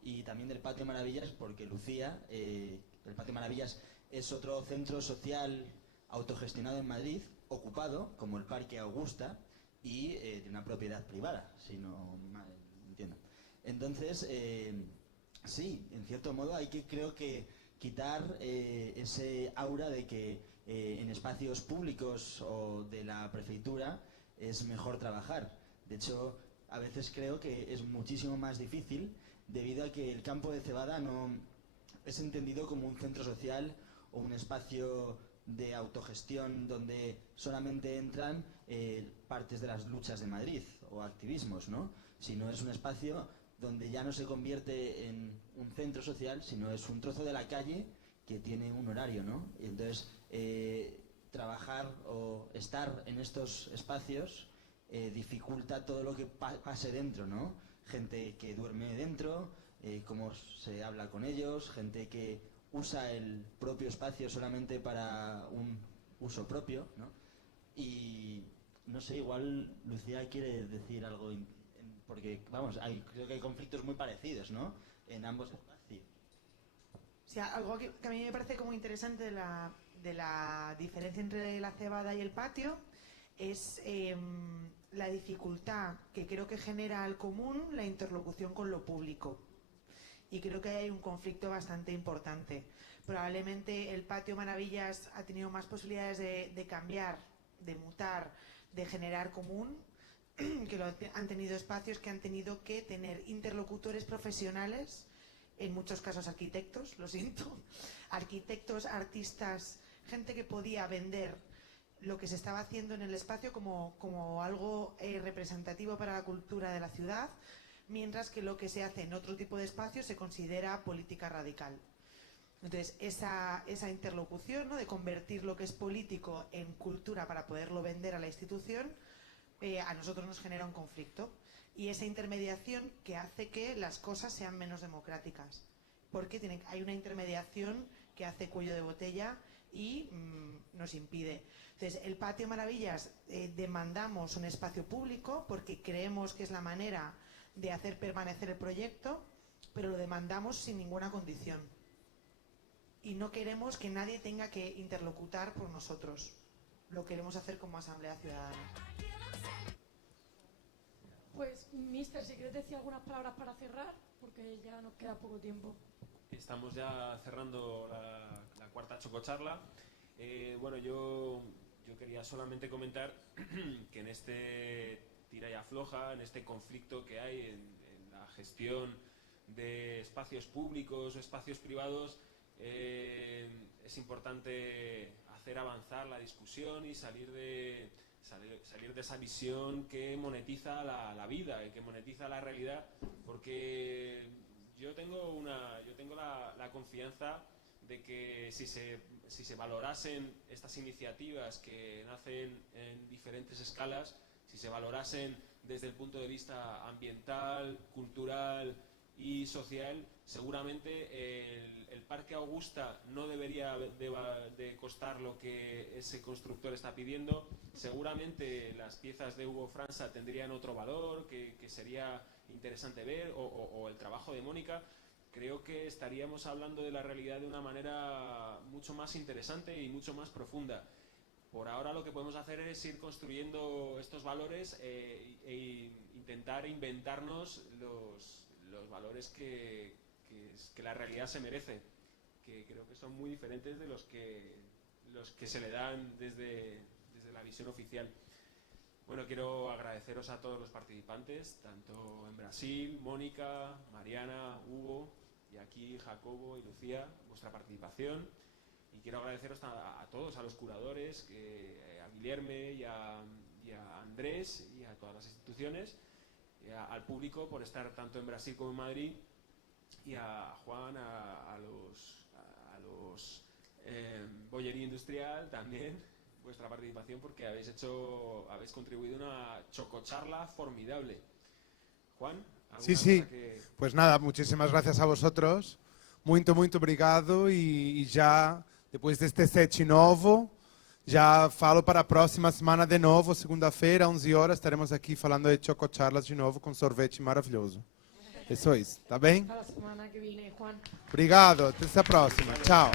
y también del Patio Maravillas, porque Lucía, el Patio Maravillas es otro centro social autogestionado en Madrid, ocupado, como el Parque Augusta, y de una propiedad privada, si no mal entiendo. Entonces, sí, en cierto modo hay que, creo que, quitar ese aura de que en espacios públicos o de la prefeitura es mejor trabajar. De hecho, a veces creo que es muchísimo más difícil debido a que el campo de cebada no es entendido como un centro social o un espacio de autogestión donde solamente entran partes de las luchas de Madrid o activismos, ¿no? Sino es un espacio donde ya no se convierte en un centro social, sino es un trozo de la calle que tiene un horario, ¿no? Y entonces trabajar o estar en estos espacios dificulta todo lo que pase dentro, ¿no? Gente que duerme dentro, cómo se habla con ellos, gente que usa el propio espacio solamente para un uso propio, ¿no? Y no sé, igual Lucía quiere decir algo, porque vamos, creo que hay conflictos muy parecidos, ¿no? En ambos espacios. O sea, algo que a mí me parece como interesante de la diferencia entre la cebada y el patio es la dificultad que creo que genera al común la interlocución con lo público. Y creo que hay un conflicto bastante importante. Probablemente el Patio Maravillas ha tenido más posibilidades de cambiar, de mutar, de generar común, que han tenido espacios que han tenido que tener interlocutores profesionales, en muchos casos arquitectos, lo siento, arquitectos, artistas, gente que podía vender lo que se estaba haciendo en el espacio como algo representativo para la cultura de la ciudad, mientras que lo que se hace en otro tipo de espacios se considera política radical. Entonces, esa interlocución, ¿no?, de convertir lo que es político en cultura para poderlo vender a la institución, a nosotros nos genera un conflicto. Y esa intermediación que hace que las cosas sean menos democráticas. Porque hay una intermediación que hace cuello de botella y nos impide. Entonces, el Patio Maravillas demandamos un espacio público porque creemos que es la manera de hacer permanecer el proyecto, pero lo demandamos sin ninguna condición. Y no queremos que nadie tenga que interlocutar por nosotros. Lo queremos hacer como Asamblea Ciudadana. Pues, Mister, si quieres decir algunas palabras para cerrar, porque ya nos queda poco tiempo. Estamos ya cerrando la cuarta chococharla. Bueno, yo quería solamente comentar que en este tira y afloja, en este conflicto que hay en la gestión de espacios públicos o espacios privados, es importante hacer avanzar la discusión y salir de esa visión que monetiza la vida y que monetiza la realidad, porque yo tengo la confianza de que si se valorasen estas iniciativas que nacen en diferentes escalas, Si se valorasen desde el punto de vista ambiental, cultural y social, seguramente el Parque Augusta no debería de costar lo que ese constructor está pidiendo. Seguramente las piezas de Hugo Franza tendrían otro valor que sería interesante ver, o el trabajo de Mónica. Creo que estaríamos hablando de la realidad de una manera mucho más interesante y mucho más profunda. Por ahora lo que podemos hacer es ir construyendo estos valores e intentar inventarnos los valores que la realidad se merece, que creo que son muy diferentes de los que se le dan desde la visión oficial. Bueno, quiero agradeceros a todos los participantes, tanto en Brasil, Mónica, Mariana, Hugo, y aquí Jacobo y Lucía, vuestra participación. Y quiero agradeceros a todos, a los curadores, a Guilherme y a Andrés y a todas las instituciones, y al público por estar tanto en Brasil como en Madrid, y a Juan, a los Bollería Industrial también, vuestra participación, porque habéis contribuido a una chococharla formidable. Juan, Sí, sí. Pues nada, muchísimas gracias a vosotros. Muito obrigado, e já depois deste set novo, já falo para a próxima semana de novo, segunda-feira, 11 horas, estaremos aqui falando de chococharlas de novo com sorvete maravilhoso. Isso, tá bem? A la semana que viene, Juan. Obrigado, até a próxima. Tchau.